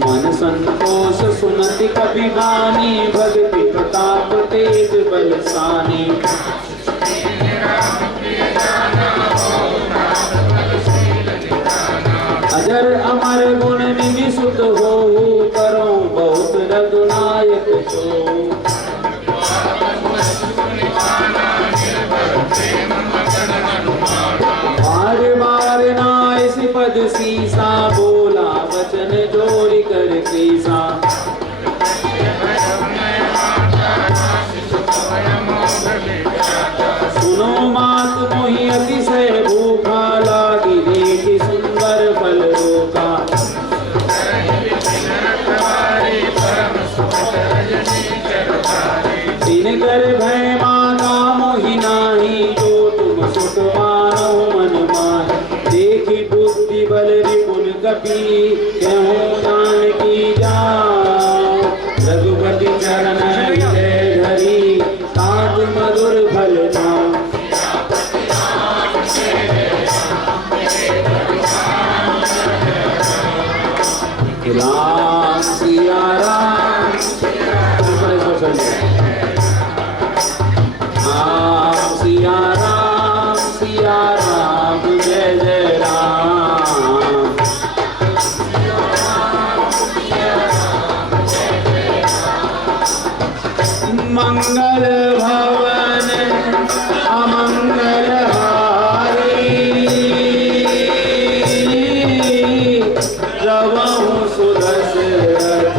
मन संतोष सुनति कपि बानी भक्ति प्रताप तेज बलसानी। अजर अमर गुण निधि सुत हो करो बहुत रघुनायक सो। बार बार नाइसी पद सीसा बोला वचन जोड़ी कर सीसा। सुनो मात मोहि अतिशय भूखा लागी देखी सुंदर फल रोका। तिनकर भय माता मोहि नाही जो तुम सुख मानो मन मान। देखी बुद्धि बल रिपुन कपि कहूँ दान की जाओ। रघुपति चरण हृदय धरी तात मधुर फल पाओ। राम सिया राम सिया राम जय जय राम। मंगल भवन अमंगल हारी गवहु सुदशरथ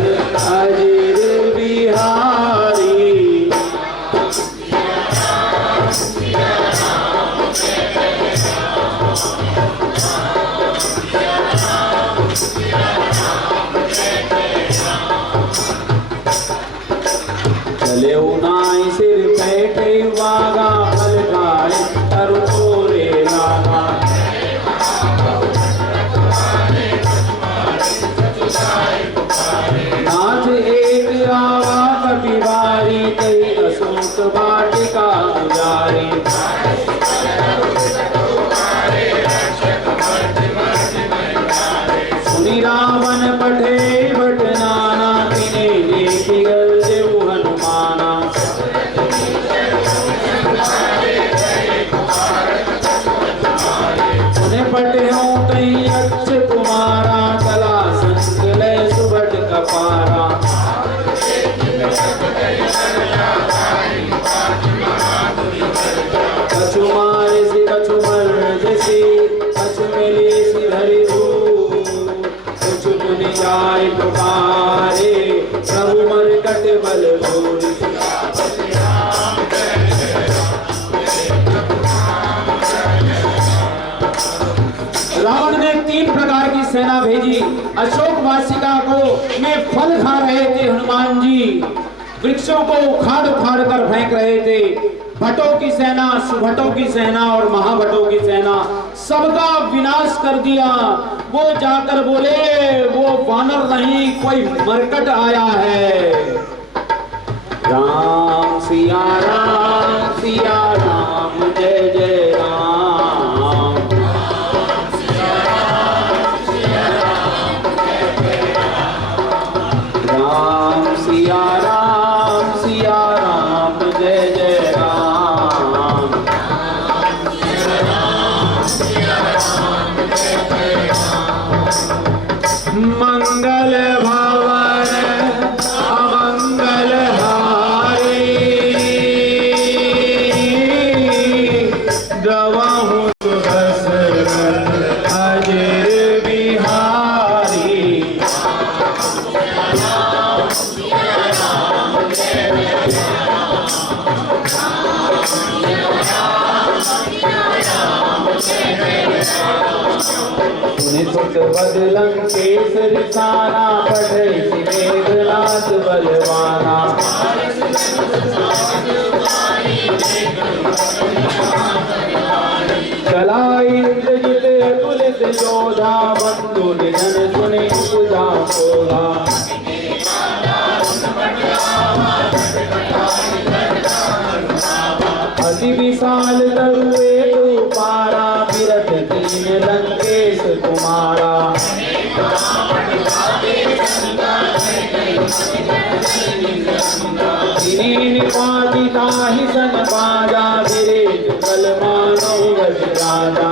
अजीर बिहारी। चले नाय पट हो कहीं अक्ष कुमारा कला संकल सुबट कपारा कछु मारे से कछु मर्द से कछु मिले से धरि कछु मुनि जाय पुकारे प्रभु मरकट बल भोर रावण ने 3 प्रकार की सेना भेजी। अशोक वासिका को में फल खा रहे थे हनुमान जी, वृक्षों को उखाड़ उखाड़ कर फेंक रहे थे। भट्टों की सेना, सुभटों की सेना और महाभट्टों की सेना, सबका विनाश कर दिया। वो जाकर बोले वो वानर नहीं कोई मरकट आया है। राम सिया राम जय जय राम। राम सिया राम जय जय राम। मंगल भवन अमंगल हारी गवाहु दशरथ अजर बिहारी। लंकेश रिसाना पढ़े मेघनाथ बलवाना। चलाई इंद्रजित अतुलित योधा बंधु निधन सुनि सुधा शोभा। अति विशाल तरुए तो पारा विरत कीन लंकेश कुमारा। निपातिता ही सन बाजा विरेज कल मानो गज राजा।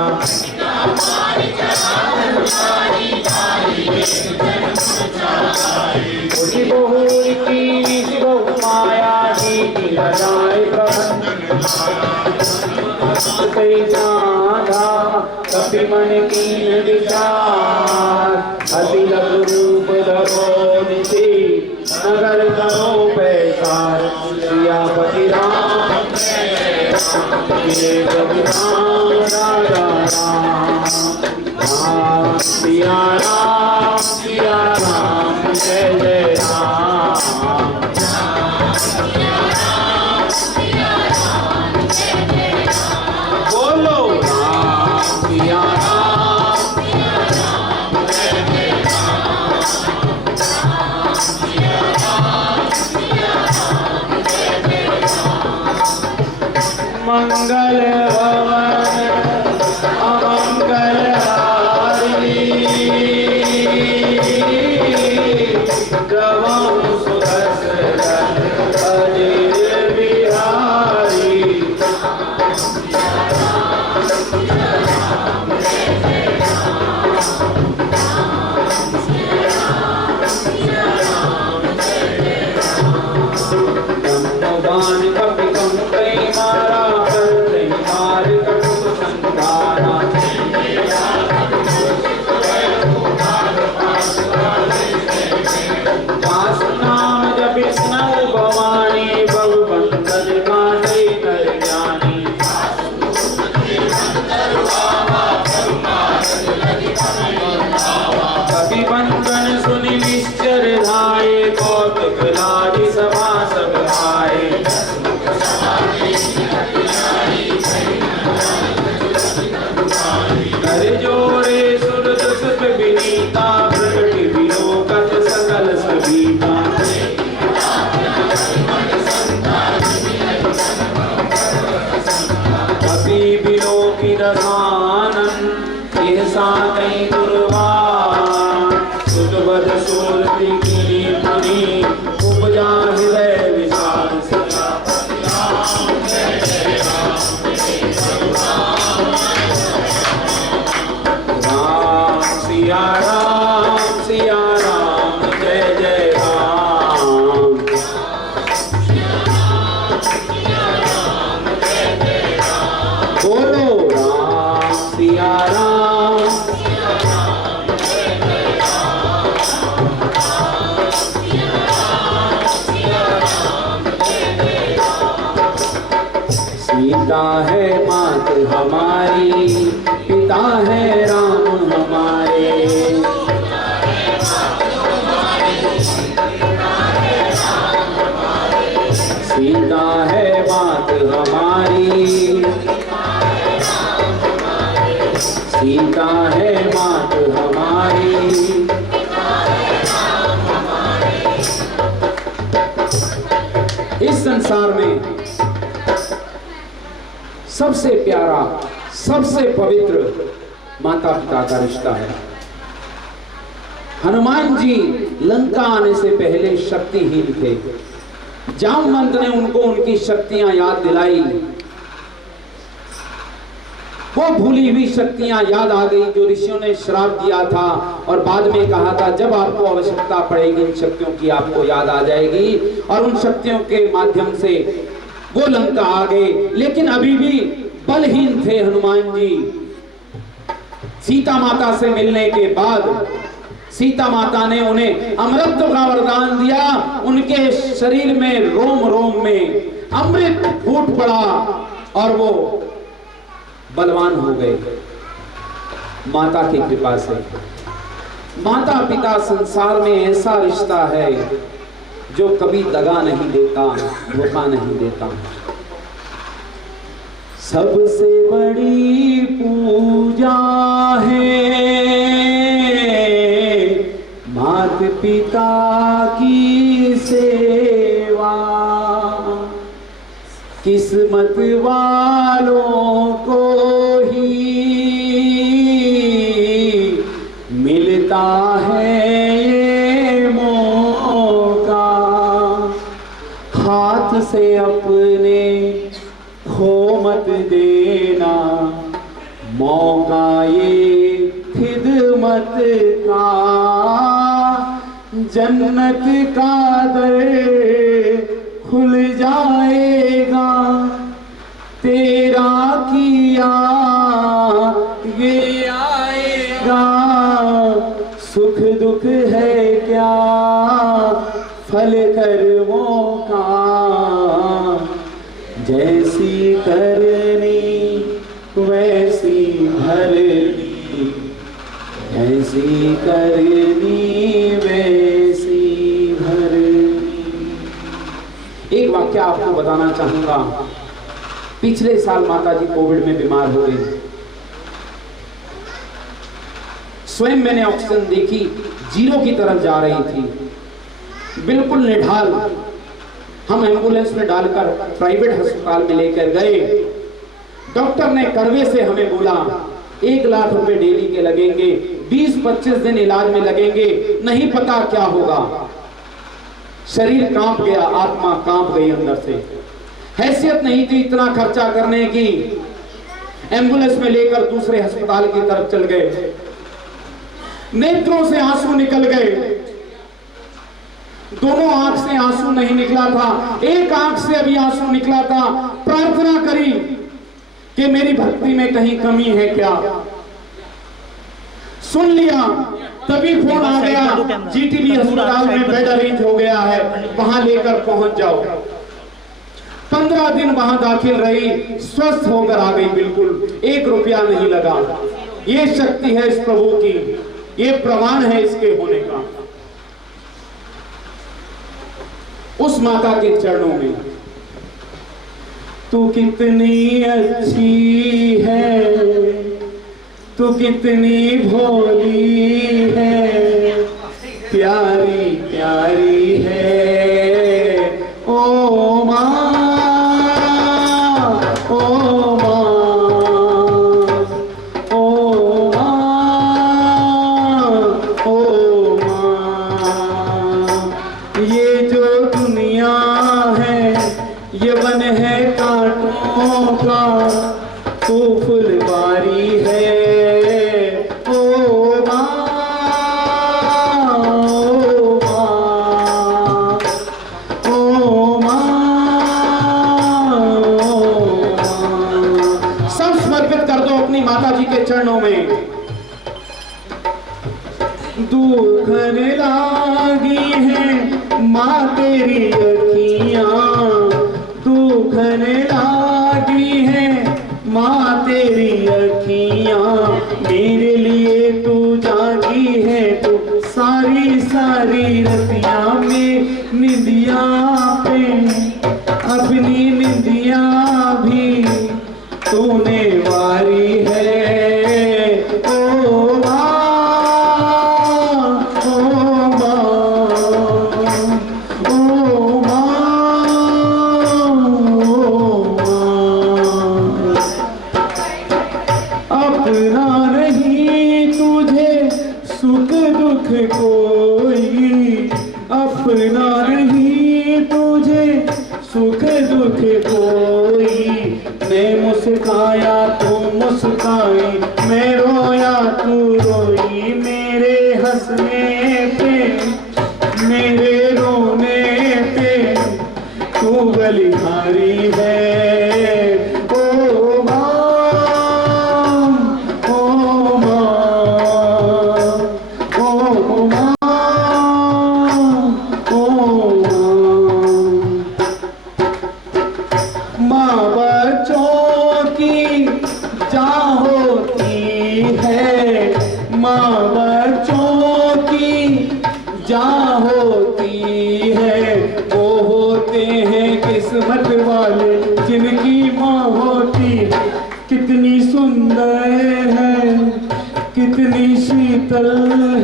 उसी बहुरी की बहु माया नीति लगाए कपि मन कीन विचार। अति लघु रूप धरो निधि नगर करो पैसार। सियापति राम राजा राम। सिया राम जय जय राम। बोलो राम सिया मंगल भवन अमंगल हारी गवाहु दशरथ अजर बिहारी। दान कपि कम कई मारा कर मार कटुक संधारा। दास नाम जप स्नौ भवानी बहु पंकज गांधई कर जानी। कपि बंधन सुनि निश्चर धाये कौतुक लागी सभा सब आए। कर जोरे सुर दुष्ट विनीता प्रगति विलोकत सकल सभीता। कपि विलोकी रसानन यह साकई दुर्वान। सुतवद सूरति की मुनि उपजा हृदय विशाल। सीता है मात हमारी, सीता है मात हमारी। इस संसार में सबसे प्यारा, सबसे पवित्र माता पिता का रिश्ता है। हनुमान जी लंका आने से पहले शक्तिहीन थे। जामवंत ने उनको उनकी शक्तियां याद दिलाई, वो भूली हुई शक्तियां याद आ गई जो ऋषियों ने श्राप दिया था और बाद में कहा था जब आपको आवश्यकता पड़ेगी इन शक्तियों की आपको याद आ जाएगी, और उन शक्तियों के माध्यम से वो लंका आ गए। लेकिन अभी भी बलहीन थे हनुमान जी। सीता माता से मिलने के बाद सीता माता ने उन्हें अमृत का वरदान दिया। उनके शरीर में रोम रोम में अमृत फूट पड़ा और वो बलवान हो गए माता की कृपा से। माता पिता संसार में ऐसा रिश्ता है जो कभी दगा नहीं देता, धोखा नहीं देता। सबसे बड़ी पूजा है माता पिता की सेवा, किस्मत वालों को ही मिलता है ये मौका। हाथ से अपने खो मत देना, मौका ये खिदमत का, जन्नत का दर खुल जाएगा तेरा किया ये आएगा। सुख दुख है क्या फल कर्मों का, जैसी करनी वैसी भरनी, ऐसी करनी वैसी भरनी। एक वाक्य आपको बताना चाहूंगा। पिछले साल माता जी कोविड में बीमार हो गई। स्वयं मैंने ऑक्सीजन देखी, जीरो की तरफ जा रही थी, बिल्कुल निढाल। हम एम्बुलेंस में डालकर प्राइवेट अस्पताल में लेकर गए। डॉक्टर ने कड़वे से हमें बोला 1 लाख रुपए डेली के लगेंगे, 20-25 दिन इलाज में लगेंगे, नहीं पता क्या होगा। शरीर कांप गया, आत्मा कांप गई अंदर से। हैसियत नहीं थी इतना खर्चा करने की। एम्बुलेंस में लेकर दूसरे अस्पताल की तरफ चल गए। नेत्रों से आंसू निकल गए, दोनों आंख से आंसू नहीं निकला था, एक आंख से अभी आंसू निकला था। प्रार्थना करी कि मेरी भक्ति में कहीं कमी है क्या। सुन लिया, तभी फोन आ गया जीटीबी अस्पताल में बेड अरेंज हो गया है, वहां लेकर पहुंच जाओ। 15 दिन वहां दाखिल रही, स्वस्थ होकर आ गई, बिल्कुल 1 रुपया नहीं लगा। ये शक्ति है इस प्रभु की, ये प्रमाण है इसके होने का। उस माता के चरणों में तू कितनी अच्छी है, तू कितनी भोली है, प्यारी प्यारी है ओ माँ, ओ माँ, ओ माँ, ओ माँ। ये जो दुनिया है ये वन है कांटों का, तू फुलवारी है ओ माँ, ओ माँ, ओ माँ। सब समर्पित कर दो अपनी माता जी के चरणों में। दुखन लागी है माँ तेरी अखियाँ, दुखन लागी है माँ तेरी अखियाँ, मेरे लिए तू जागी है तू सारी सारी रतियाँ में निदिया पे अब ओ माँ, ओ माँ, ओ माँ, ओ माँ। अपना नहीं तुझे सुख दुख कोई, अपना नहीं तुझे सुख दुख कोई। मैं मुस्काया तू मुस्काई, मैं रोया तू रोई। मेरे हंसने पे मेरे रोने पे तू बलिहारी है। ओ माँ, ओ माँ, ओ माँ, ओ माँ। माँ बच्चों की जान होती है, माँ बच्चों की जान होती है। वो होते हैं किस्मत वाले जिनकी माँ होती है। कितनी सुंदर है, कितनी शीतल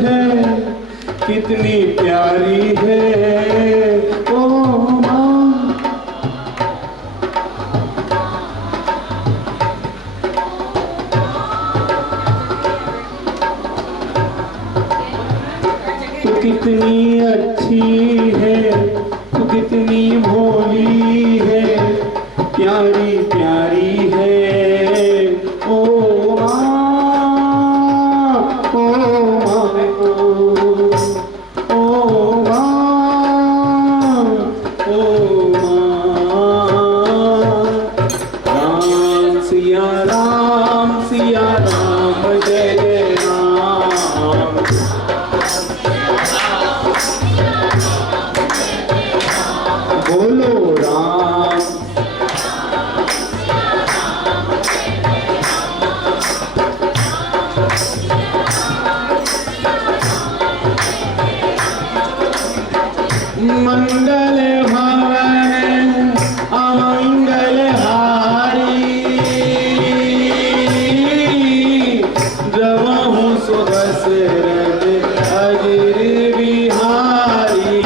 है, कितनी प्यारी है। ओ माँ, तू कितनी अच्छी है, तू कितनी भोली है, प्यारी प्यारी है। ओ माँ, ओ माँ, ओ माँ, ओ माँ। राम सिया राम, सिया राम, जय जय राम। बोलो राम, मंगल भवन अमंगल हारी, रवहु सुदशरथ अजिर बिहारी।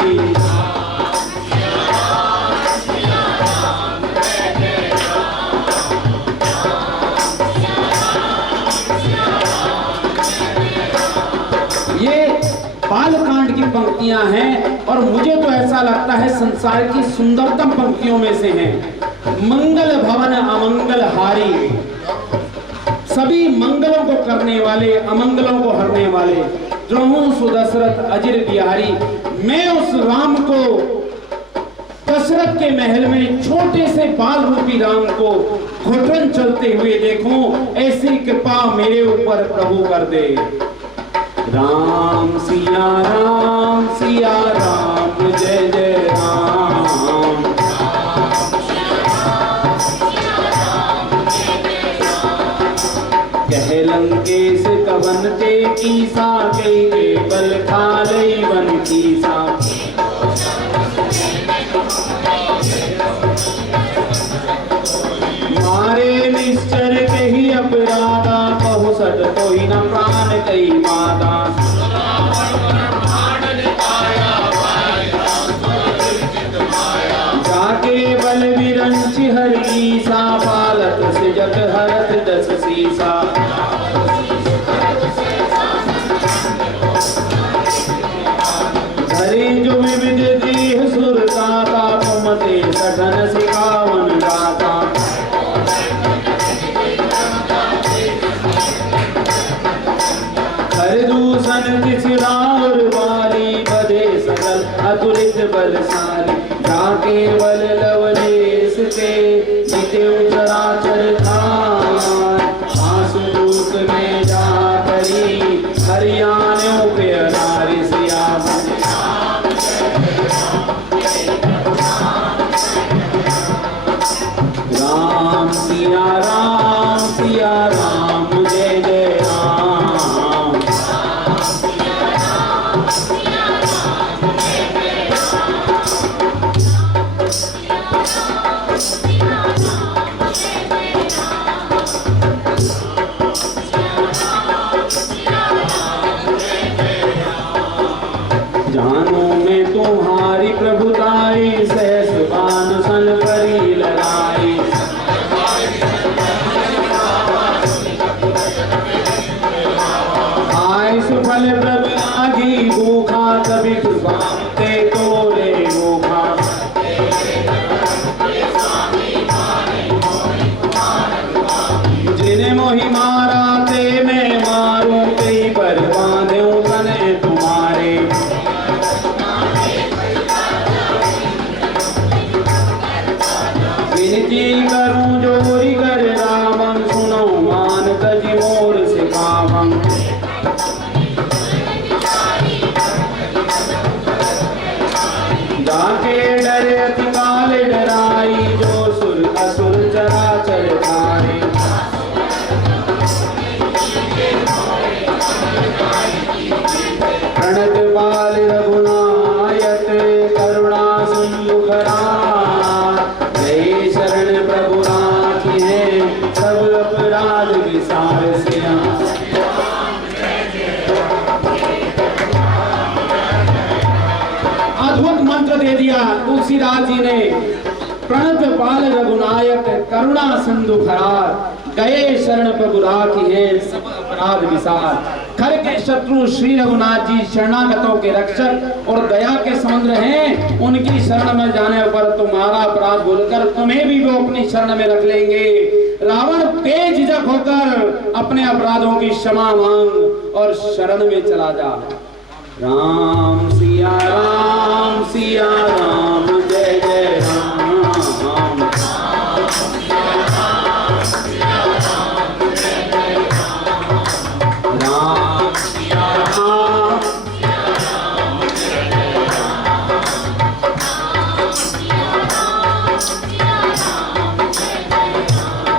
ये बालकांड की पंक्तियां हैं और मुझे तो ऐसा लगता है संसार की सुंदरतम पंक्तियों में से हैं। मंगल भवन अमंगल हारी, सभी मंगलों को करने वाले, अमंगलों को हरने वाले। द्रोहु सुदशरथ अजिर बिहारी, मैं उस राम को दशरथ के महल में छोटे से बाल रूपी राम को घुटन चलते हुए देखूं, ऐसी कृपा मेरे ऊपर प्रभु कर दे। राम सिया राम, सिया राम, जय जय राम। कह लंकेश कवन ते कीसा, के बल खालई बन कीसा। मारे निश्चर के ही अपराधा, कहु सत कोई न प्राण कई माता। जाके बल विरंच हरीसा, पालत सिजत हरत दस सीसा। धरे जो विविध देह सुरदाता, कुमते सठन सिखावन गाता। हर दूषण किसी रावर वाली, बधे सकल अतुलित बलशाली। जाके बल लवलेश के जीते चराचर खान, आंसुदूत में जा करी हरियाणों पे नारी सिया। राम सिया राम, सिया राम, जय जय राम। फल प्रभ लागी भूखा, कभी कृपा ते तोरे भूखा। जिन्हें मोहि मारा ते मैं मारूं, कई पर बांधूं तने तुम्हारे। विनती करूं जोरी कर रावण, सुनो मान तजी मोर सिखावं। जाके डरे अति काल डराई, जो सुर असुर चराचर खाए। प्रणत बाल रघुनायक, करुणा सिंधु खरार। जय शरण प्रभु राखी है, सब अपराध विसार सिया। अद्भुत मंत्र दे दिया तुलसीदास जी ने। प्रणत बाल रघुनायक, करुणा सिंधु खरार। गए शरण प्रभु राखी है, सब अपराध विसार। खर के शत्रु श्री रघुनाथ जी शरणागतों के रक्षक और दया के समुद्र हैं। उनकी शरण में जाने पर तुम्हारा अपराध भूलकर तुम्हें भी वो अपनी शरण में रख लेंगे। रावण बेझिझक होकर अपने अपराधों की क्षमा मांग और शरण में चला जा। राम सिया राम, सिया राम, जय जय राम।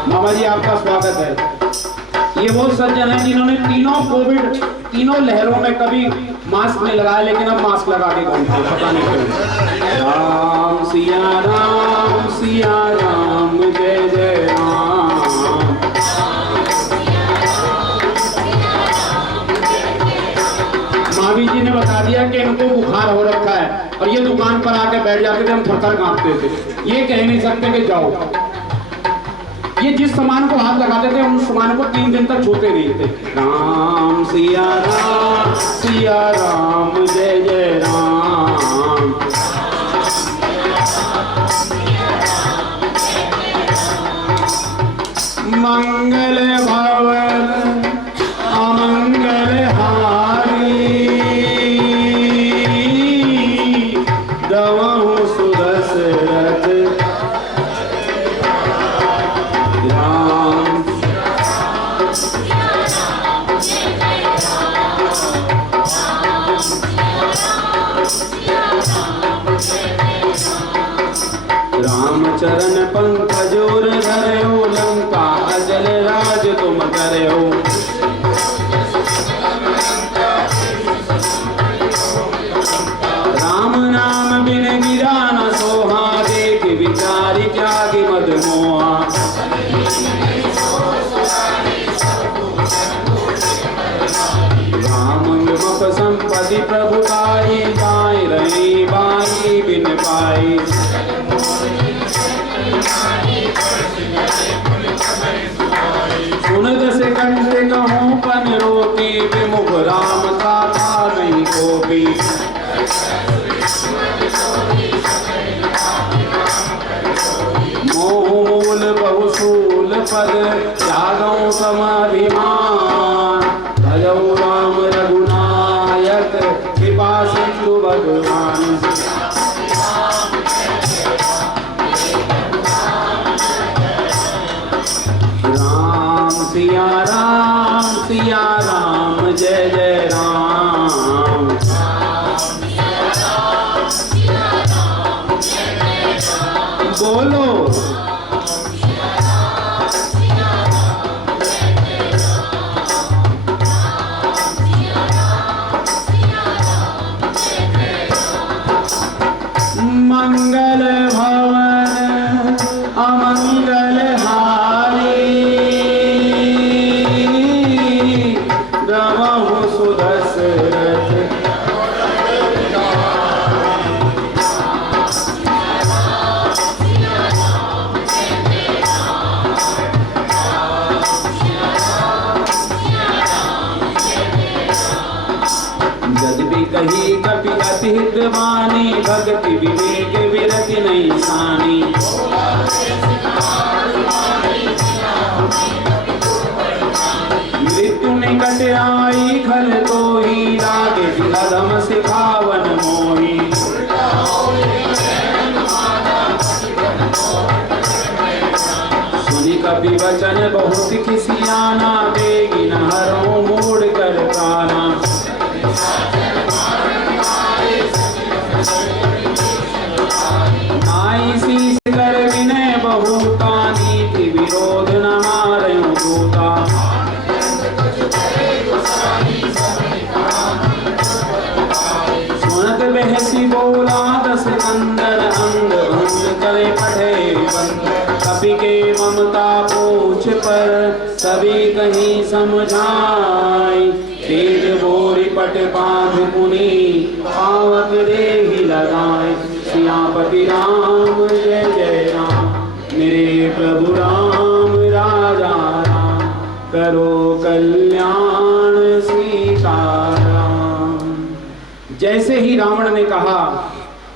मामा जी आपका स्वागत है। ये वो सज्जन है जिन्होंने तीनों लहरों में कभी मास्क नहीं लगाया, लेकिन अब मास्क लगा के घूमते हैं, पता नहीं क्यों। राम सिया राम, सिया राम, जय जय राम। मावी जी ने बता दिया कि इनको बुखार हो रखा है और ये दुकान पर आके बैठ जाते थे, हम थरथर कांपते थे। ये कह नहीं सकते कि जाओ। ये जिस सामान को हाथ लगाते थे उस सामान को 3 दिन तक छूते नहीं थे। राम सिया राम, सिया राम, जय जय राम। मंगल भवन अमंगल हारी, दवहु सुदशरथ चरण पंकजोर धरयो, लंका अजल राज तुम करयो। राम नाम बिन गिरा न सोहा, देख विचारि त्यागी मद मोहा। राम विमुख संपत्ति प्रभुताई, जाय रही बाई बिन पाई। सुन दस कंठ कहूँ पन रोकी, विमुख राम का नहीं कोपी। मोह मूल बहुसूल पद, त्यागौ समाभिमान। भजौ राम रघुनायक, कृपा सिंधु भगवान। सिया राम, सिया राम, जय जय राम। बोलो मंगल भवन अमंगल हारी, दवहु सुदशरथ यद्यपि कही कपि अति हितवानी, भक्ति विवेक विरति नहीं सानी। मृत्यु निकट आई खल तो ही, लागे अधम सिखावन मोही। सुनि कपि वचन बहुत खिसियाना, बेगी न हरो मोड़ कर काना। नाई शीस कर विनय बहुता, नीति विरोध न मारयो दूता। सुनत बहसी बोला दस अंदर, अंग भंग करे पढ़े बंद। कपि के ममता पूछ पर, सभी कहीं समझाई। तेज बोरी पट बांध पुनी, पावक देहि लगाए। सियापति राम जय जय राम, मेरे प्रभु राम राजा राम। करो कल्याण सीताराम। जैसे ही रावण ने कहा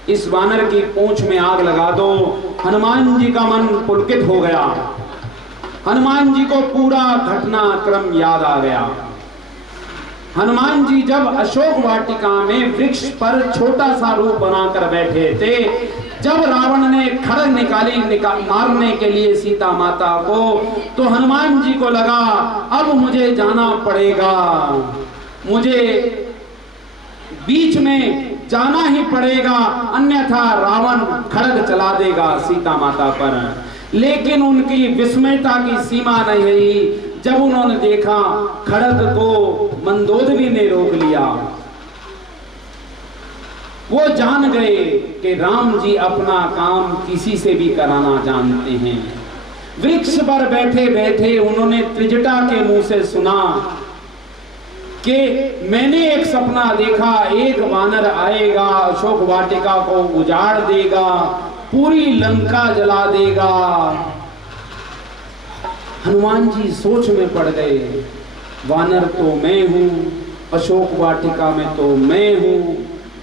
इस वानर की पूंछ में आग लगा दो, हनुमान जी का मन पुलकित हो गया। हनुमान जी को पूरा घटनाक्रम याद आ गया। हनुमान जी जब अशोक वाटिका में वृक्ष पर छोटा सा रूप बनाकर बैठे थे, जब रावण ने खड्ग निकाली मारने के लिए सीता माता को, तो हनुमान जी को लगा अब मुझे जाना पड़ेगा, मुझे बीच में जाना ही पड़ेगा, अन्यथा रावण खड्ग चला देगा सीता माता पर। लेकिन उनकी विस्मयता की सीमा नहीं रही जब उन्होंने देखा खड्ग को मंदोदरी ने रोक लिया। वो जान गए कि राम जी अपना काम किसी से भी कराना जानते हैं। वृक्ष पर बैठे बैठे उन्होंने त्रिजटा के मुंह से सुना कि मैंने एक सपना देखा, एक वानर आएगा, अशोक वाटिका को उजाड़ देगा, पूरी लंका जला देगा। हनुमान जी सोच में पड़ गए, वानर तो मैं हूं, अशोक वाटिका में तो मैं हूं,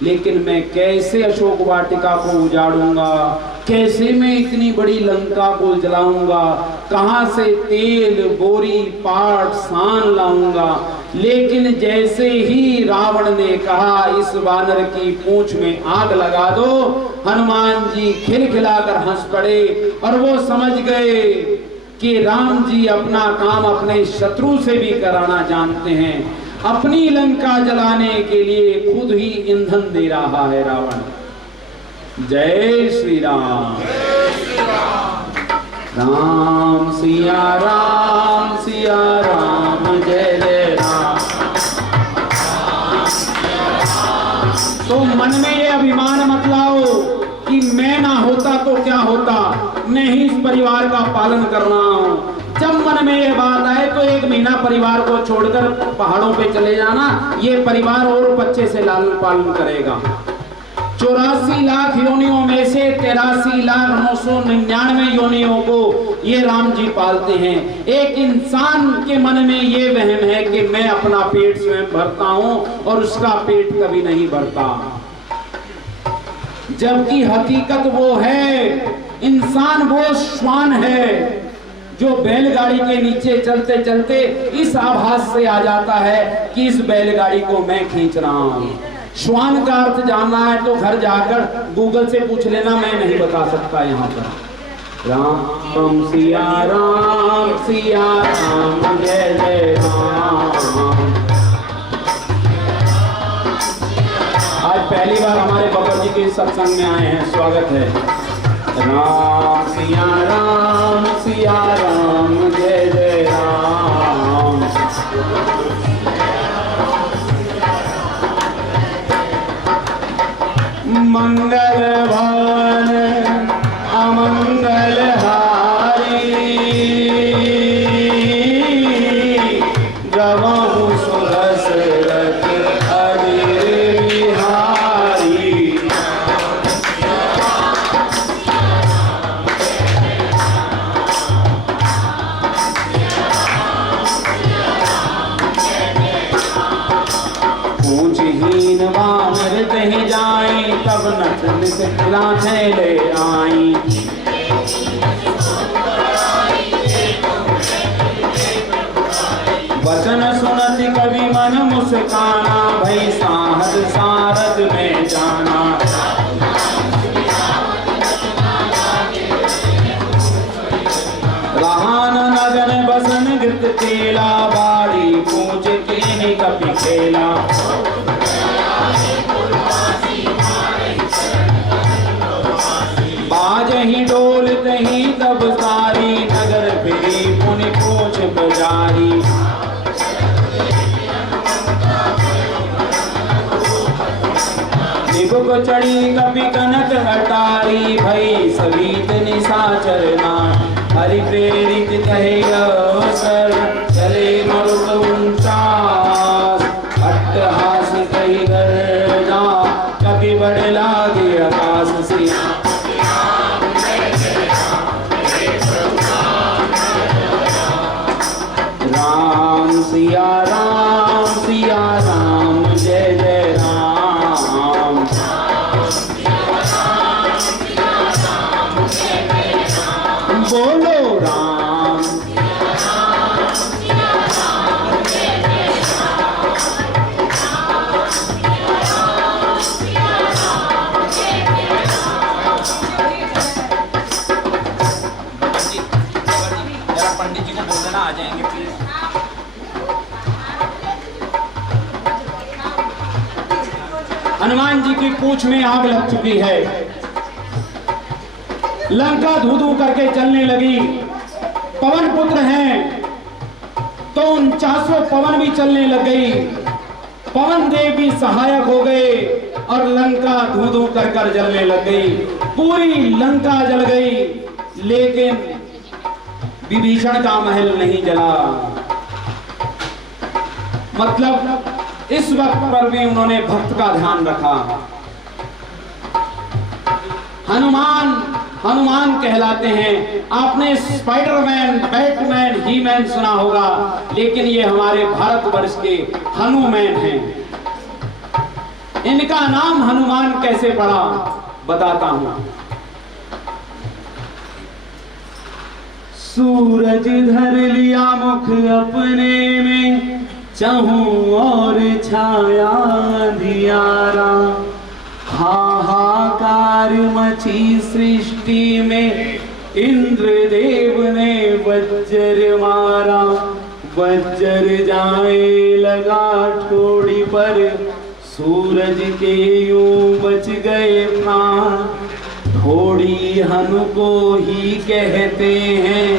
लेकिन मैं कैसे अशोक वाटिका को उजाड़ूंगा, कैसे मैं इतनी बड़ी लंका को जलाऊंगा, कहां से तेल बोरी पाट सान लाऊंगा। लेकिन जैसे ही रावण ने कहा इस वानर की पूंछ में आग लगा दो, हनुमान जी खिलखिलाकर हंस पड़े और वो समझ गए कि राम जी अपना काम अपने शत्रु से भी कराना जानते हैं। अपनी लंका जलाने के लिए खुद ही ईंधन दे रहा है रावण। जय श्री राम। राम सिया राम जय जय राम। तो मन में ये अभिमान मत लाओ कि मैं ना होता तो क्या होता, मैं ही इस परिवार का पालन कर रहा हूं। जब मन में ये बात आए तो 1 महीना परिवार को छोड़कर पहाड़ों पे चले जाना, ये परिवार और बच्चे से लालन पालन करेगा। 84 लाख योनियों में से 83,999 योनियों को ये राम जी पालते हैं। एक इंसान के मन में ये वहम है कि मैं अपना पेट स्वयं भरता हूं और उसका पेट कभी नहीं भरता, जबकि हकीकत वो है, इंसान वो श्वान है जो बैलगाड़ी के नीचे चलते चलते इस आभास से आ जाता है कि इस बैलगाड़ी को मैं खींच रहा हूं। श्वान का अर्थ जानना है तो घर जाकर गूगल से पूछ लेना, मैं नहीं बता सकता यहाँ पर। राम सिया राम जय जय राम। आज पहली बार हमारे बाबा जी के सत्संग में आए हैं, स्वागत है। राम सिया राम जय जय राम। मंगल भान अमंगल हारी, गवाहु सुदशरथ अनिल बिहारी। पूछ ही सब नचन से लाथे ले आई। वचन सुनति कवि मन मुस्काना, भई साहस सारद में जाना। रहान नगन बसन गृत तेला, बाड़ी पूज के कपि खेला। बाज ही डोलत ही तब सारी, नगर फिरी पुनि पूछ बजारी। निबुक चढ़ी कपि कनक अटारी, भई सवित निशाचर नार। हरि प्रेरित कहे अवसर, चले मरुत उनचास। अट्टहास कही गर्जा, कपि बढ़ लागे आकाश से। राम सिया राम जय जय राम। बोलो राम। पंडित जी को बोल देना आ जाएंगे प्लीज। हनुमान जी की पूंछ में आग लग चुकी है। लंका धू धू करके चलने लगी। पवन पुत्र हैं तो 49 पवन भी चलने लग गई। पवन देव भी सहायक हो गए और लंका धू धू कर कर जलने लग गई। पूरी लंका जल गई, लेकिन विभीषण का महल नहीं जला। मतलब इस वक्त पर भी उन्होंने भक्त का ध्यान रखा। हनुमान कहलाते हैं। आपने स्पाइडरमैन, बैटमैन, ही मैन सुना होगा, लेकिन ये हमारे भारतवर्ष के हनुमैन हैं। इनका नाम हनुमान कैसे पड़ा बताता हूं। सूरज धर लिया मुख अपने में, चहूं और छाया अंधियारा। हाहाकार मची सृष्टि में, इंद्रदेव ने वज्र मारा। वज्र जाए लगा ठोड़ी पर, सूरज के यूं बच गए प्राण। ठोड़ी हनु को ही कहते हैं,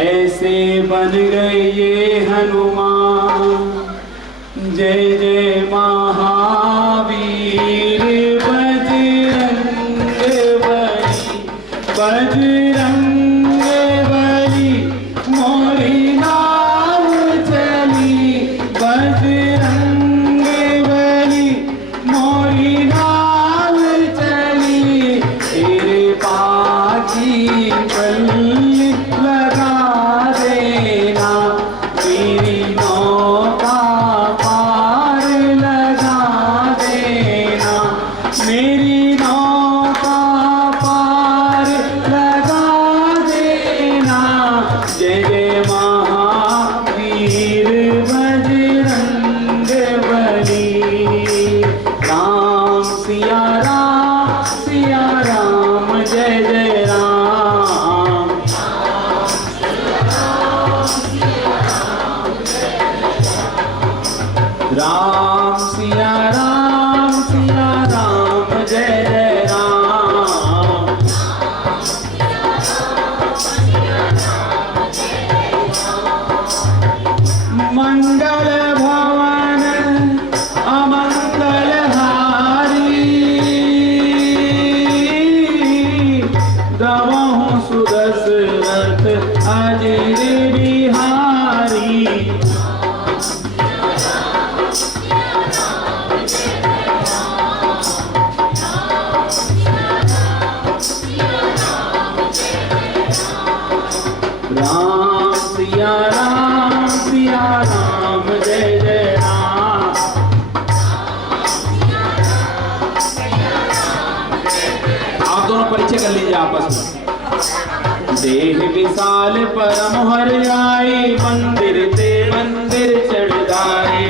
ऐसे बन गए ये हनुमान। जय जय महावीर बजरंग बली, बजरंग बली मोरी नाम चली। बजरंग बली मोरी नाम चली, तेरे पाकी पल्ली लगा देना। मेरी नौका पार लगा देना, मेरी नौका पार लगा देना। जय जय महावीर बजरंग बली। राम सिया राम जय जय राम। राम सिया राम जय जय राम। मंगल भवन अमंगल हारी, दवहु सुदशरथ अजर बिहारी। देह विशाल परम हर आए, मंदिर ते मंदिर चढ़ जाए।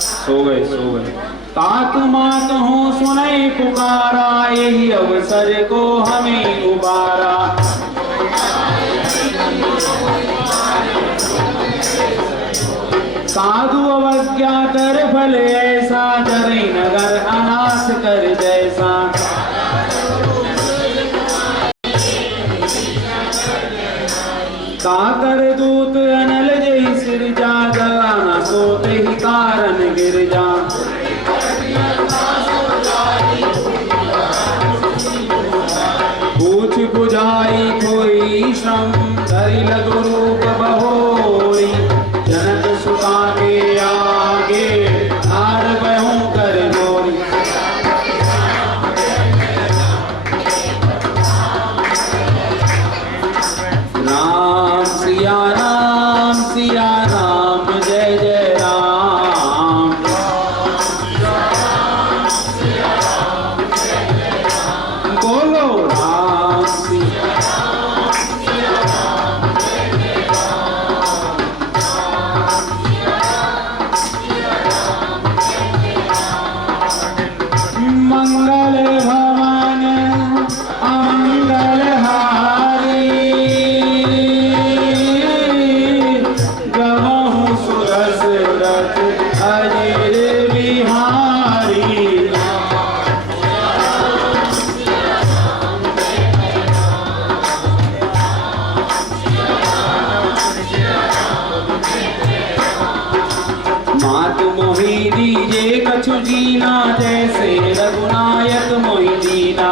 सो गए सो गए। तात मात हो सुनाई पुकारा, यही अवसर को हमें उबारा। साधु अवज्ञा कर फल ऐसा, जरे नगर अनाथ कर जैसा। काकर दूत अनल जय सिरजा, जगा न सोते ही कारण गिर जा। पूछ बुझाई कोई श्रम, धरि लगु रूप बहोरी। जनक सुता के आगे, हार बहूं कर जोरी। राम सिया राम, जय जय राम। बोलो राम सिया मंगल भवन अमंगल हारी। गवहु सुरस रथ अजर बिहारी। मात मोहि दीजे कछु जीना, जैसे रघुनायक मोहि दीना।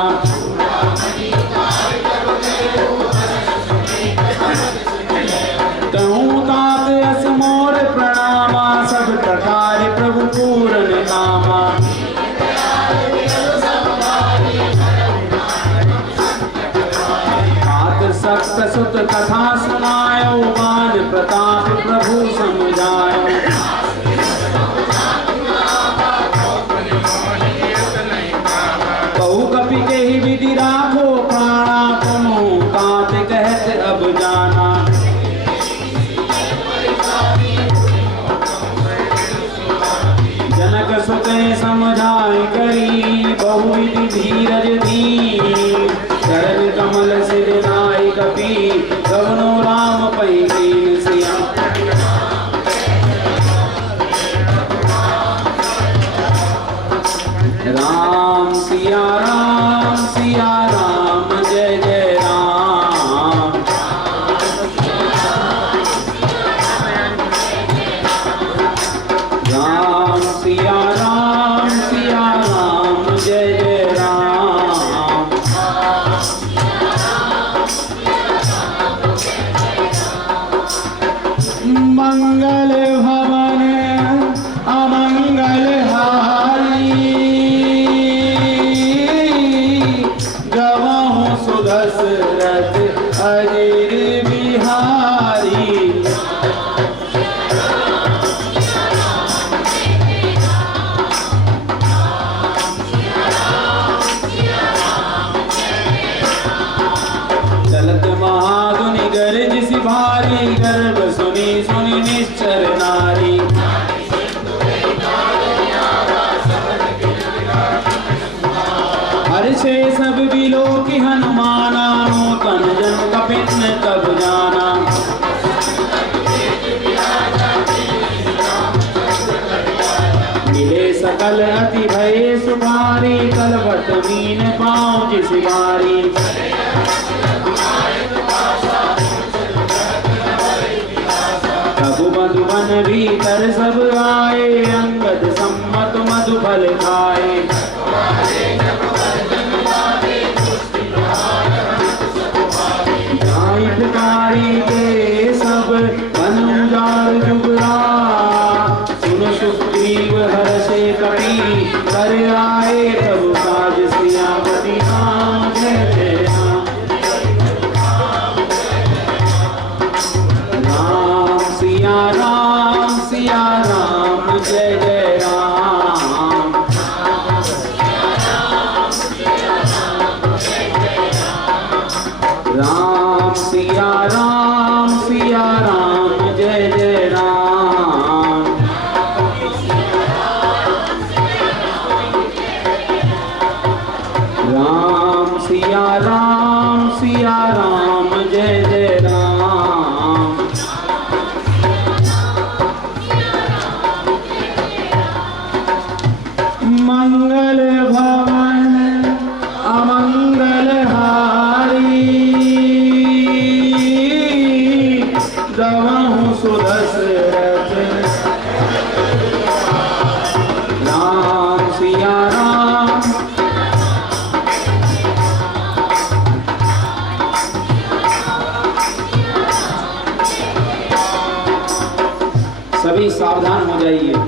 कहूँ तात अस मोर प्रणामा, सब प्रकार प्रभु पूरन कामा। तात सप्त सुत कथा सुनायो, मान प्रताप प्रभु समझायो। कपि के ही विधि राखो प्राणा, तुम तात कहत अब जाना। जनक सुते समझाए करी, बहुविधि धीरज दी। चरण कमल सिर नाय कपि, गवनो राम पै दीन सिया। राम सिया राम, जय जय राम। राम सिया राम, जय जय राम। मंगल भवन अमंगल हारी। गवहु सुदस रथ अजर बिहारी। चलत महागुनि गरज सी भारी, गर्भ सुनी सुनी निश्चर नारी। हर्षे सब बिलो की हनुमाना, नूतन जन कपिन कब जाना। मिले सकल अति भय सुधारी, कलवट मीन पाँव जिस बारी। प्रभु मधुबन भीतर सब आए, अंगद सम्मत मधु फल खाए। पुकारी के सब अनुजार जुगरा, सुन सुग्रीव हर्षे कपि, कर आए तब काज सियापति। राम जय जय राम। राम सिया राम, जय जय राम। सभी सावधान हो जाइए,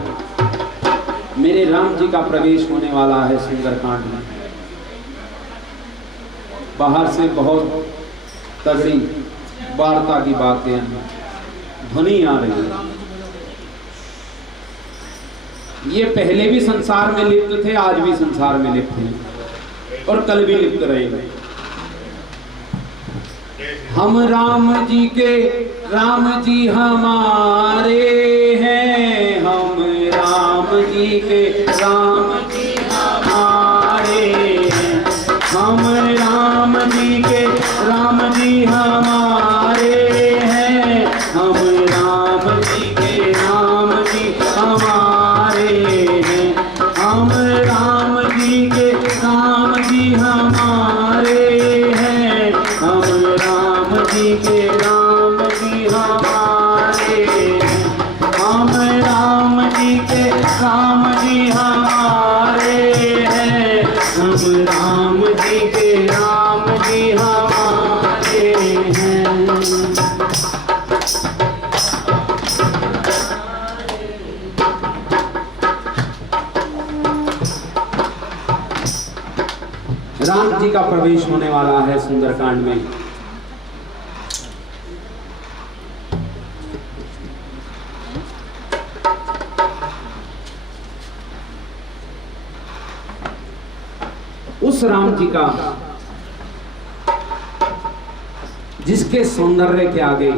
मेरे राम जी का प्रवेश होने वाला है सुंदरकांड में। बाहर से बहुत तगड़ी वार्ता की बातें ध्वनि आ रही है। ये पहले भी संसार में लिप्त थे, आज भी संसार में लिप्त हैं और कल भी लिप्त रहेंगे। हम राम जी हमारे हैं, हम राम जी के राम जी हमारे हैं, हम राम जी के राम जी हमारे हैं, हम राम जी के राम जी हमारे हैं, हम राम जी के राम जी हमारे हैं, हम राम जी के राम जी हमारे हैं, हम राम जी के राम जी हमारे हैं, हम राम जी के राम जी हमारे हैं। राम जी का प्रवेश होने वाला है सुंदरकांड में। उस राम जी का जिसके सौंदर्य के आगे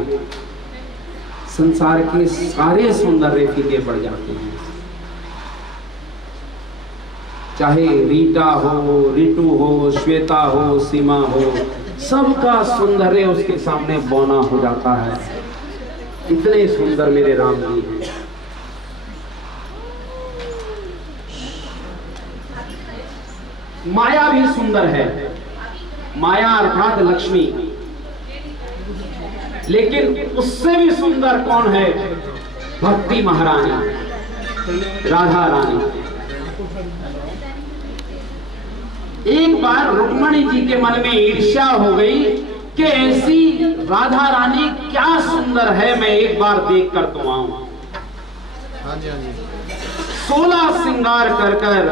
संसार के सारे सौंदर्य फीके पड़ जाते हैं। चाहे रीटा हो, रितु हो, श्वेता हो, सीमा हो, सबका सौंदर्य उसके सामने बौना हो जाता है। इतने सुंदर मेरे राम जी हैं। माया भी सुंदर है, माया अर्थात लक्ष्मी, लेकिन उससे भी सुंदर कौन है? भक्ति महारानी राधा रानी। एक बार रुक्मणी जी के मन में ईर्ष्या हो गई कि ऐसी राधा रानी क्या सुंदर है, मैं एक बार देख कर तो आऊं। 16 श्रृंगार कर कर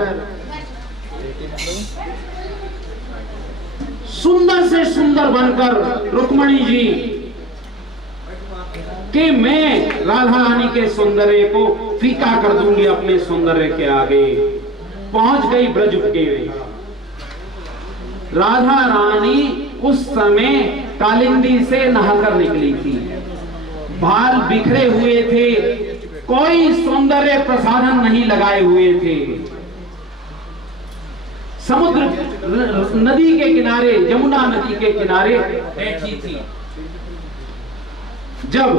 सुंदर से सुंदर बनकर रुक्मणी जी कि मैं राधा रानी के सौंदर्य को फीका कर दूंगी अपने सौंदर्य के आगे। पहुंच गई ब्रज के। राधा रानी उस समय कालिंदी से नहाकर निकली थी, बाल बिखरे हुए थे, कोई सौंदर्य प्रसाधन नहीं लगाए हुए थे। समुद्र नदी के किनारे, यमुना नदी के किनारे बैठी थी। जब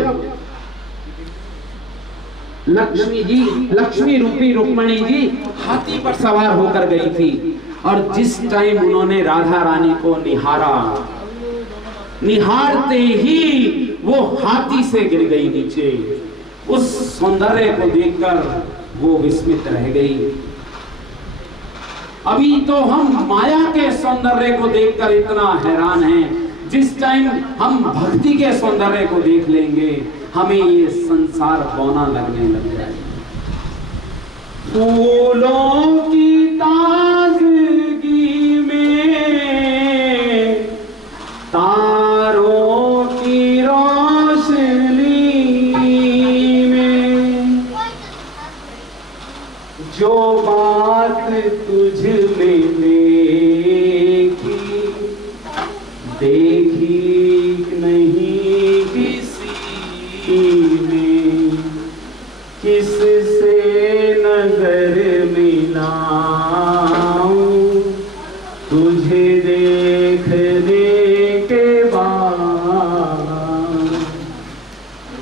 लक्ष्मी रूपी रुक्मणी जी हाथी पर सवार होकर गई थी और जिस टाइम उन्होंने राधा रानी को निहारा, निहारते ही वो हाथी से गिर गई नीचे। उस सौंदर्य को देखकर वो विस्मित रह गई। अभी तो हम माया के सौंदर्य को देखकर इतना हैरान हैं, जिस टाइम हम भक्ति के सौंदर्य को देख लेंगे हमें ये संसार बौना लगने लग जाएगा। फूलों की ताजगी में, तारों की रोशनी में, जो बात तुझ में देखी, देखी नहीं किसी में, किससे नजर मिलाऊं तुझे देखने के बाद,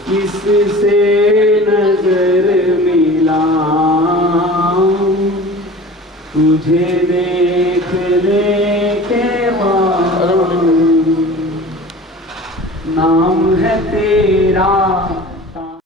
किससे नजर मिलाऊं तुझे देखने के बाद। नाम है तेरा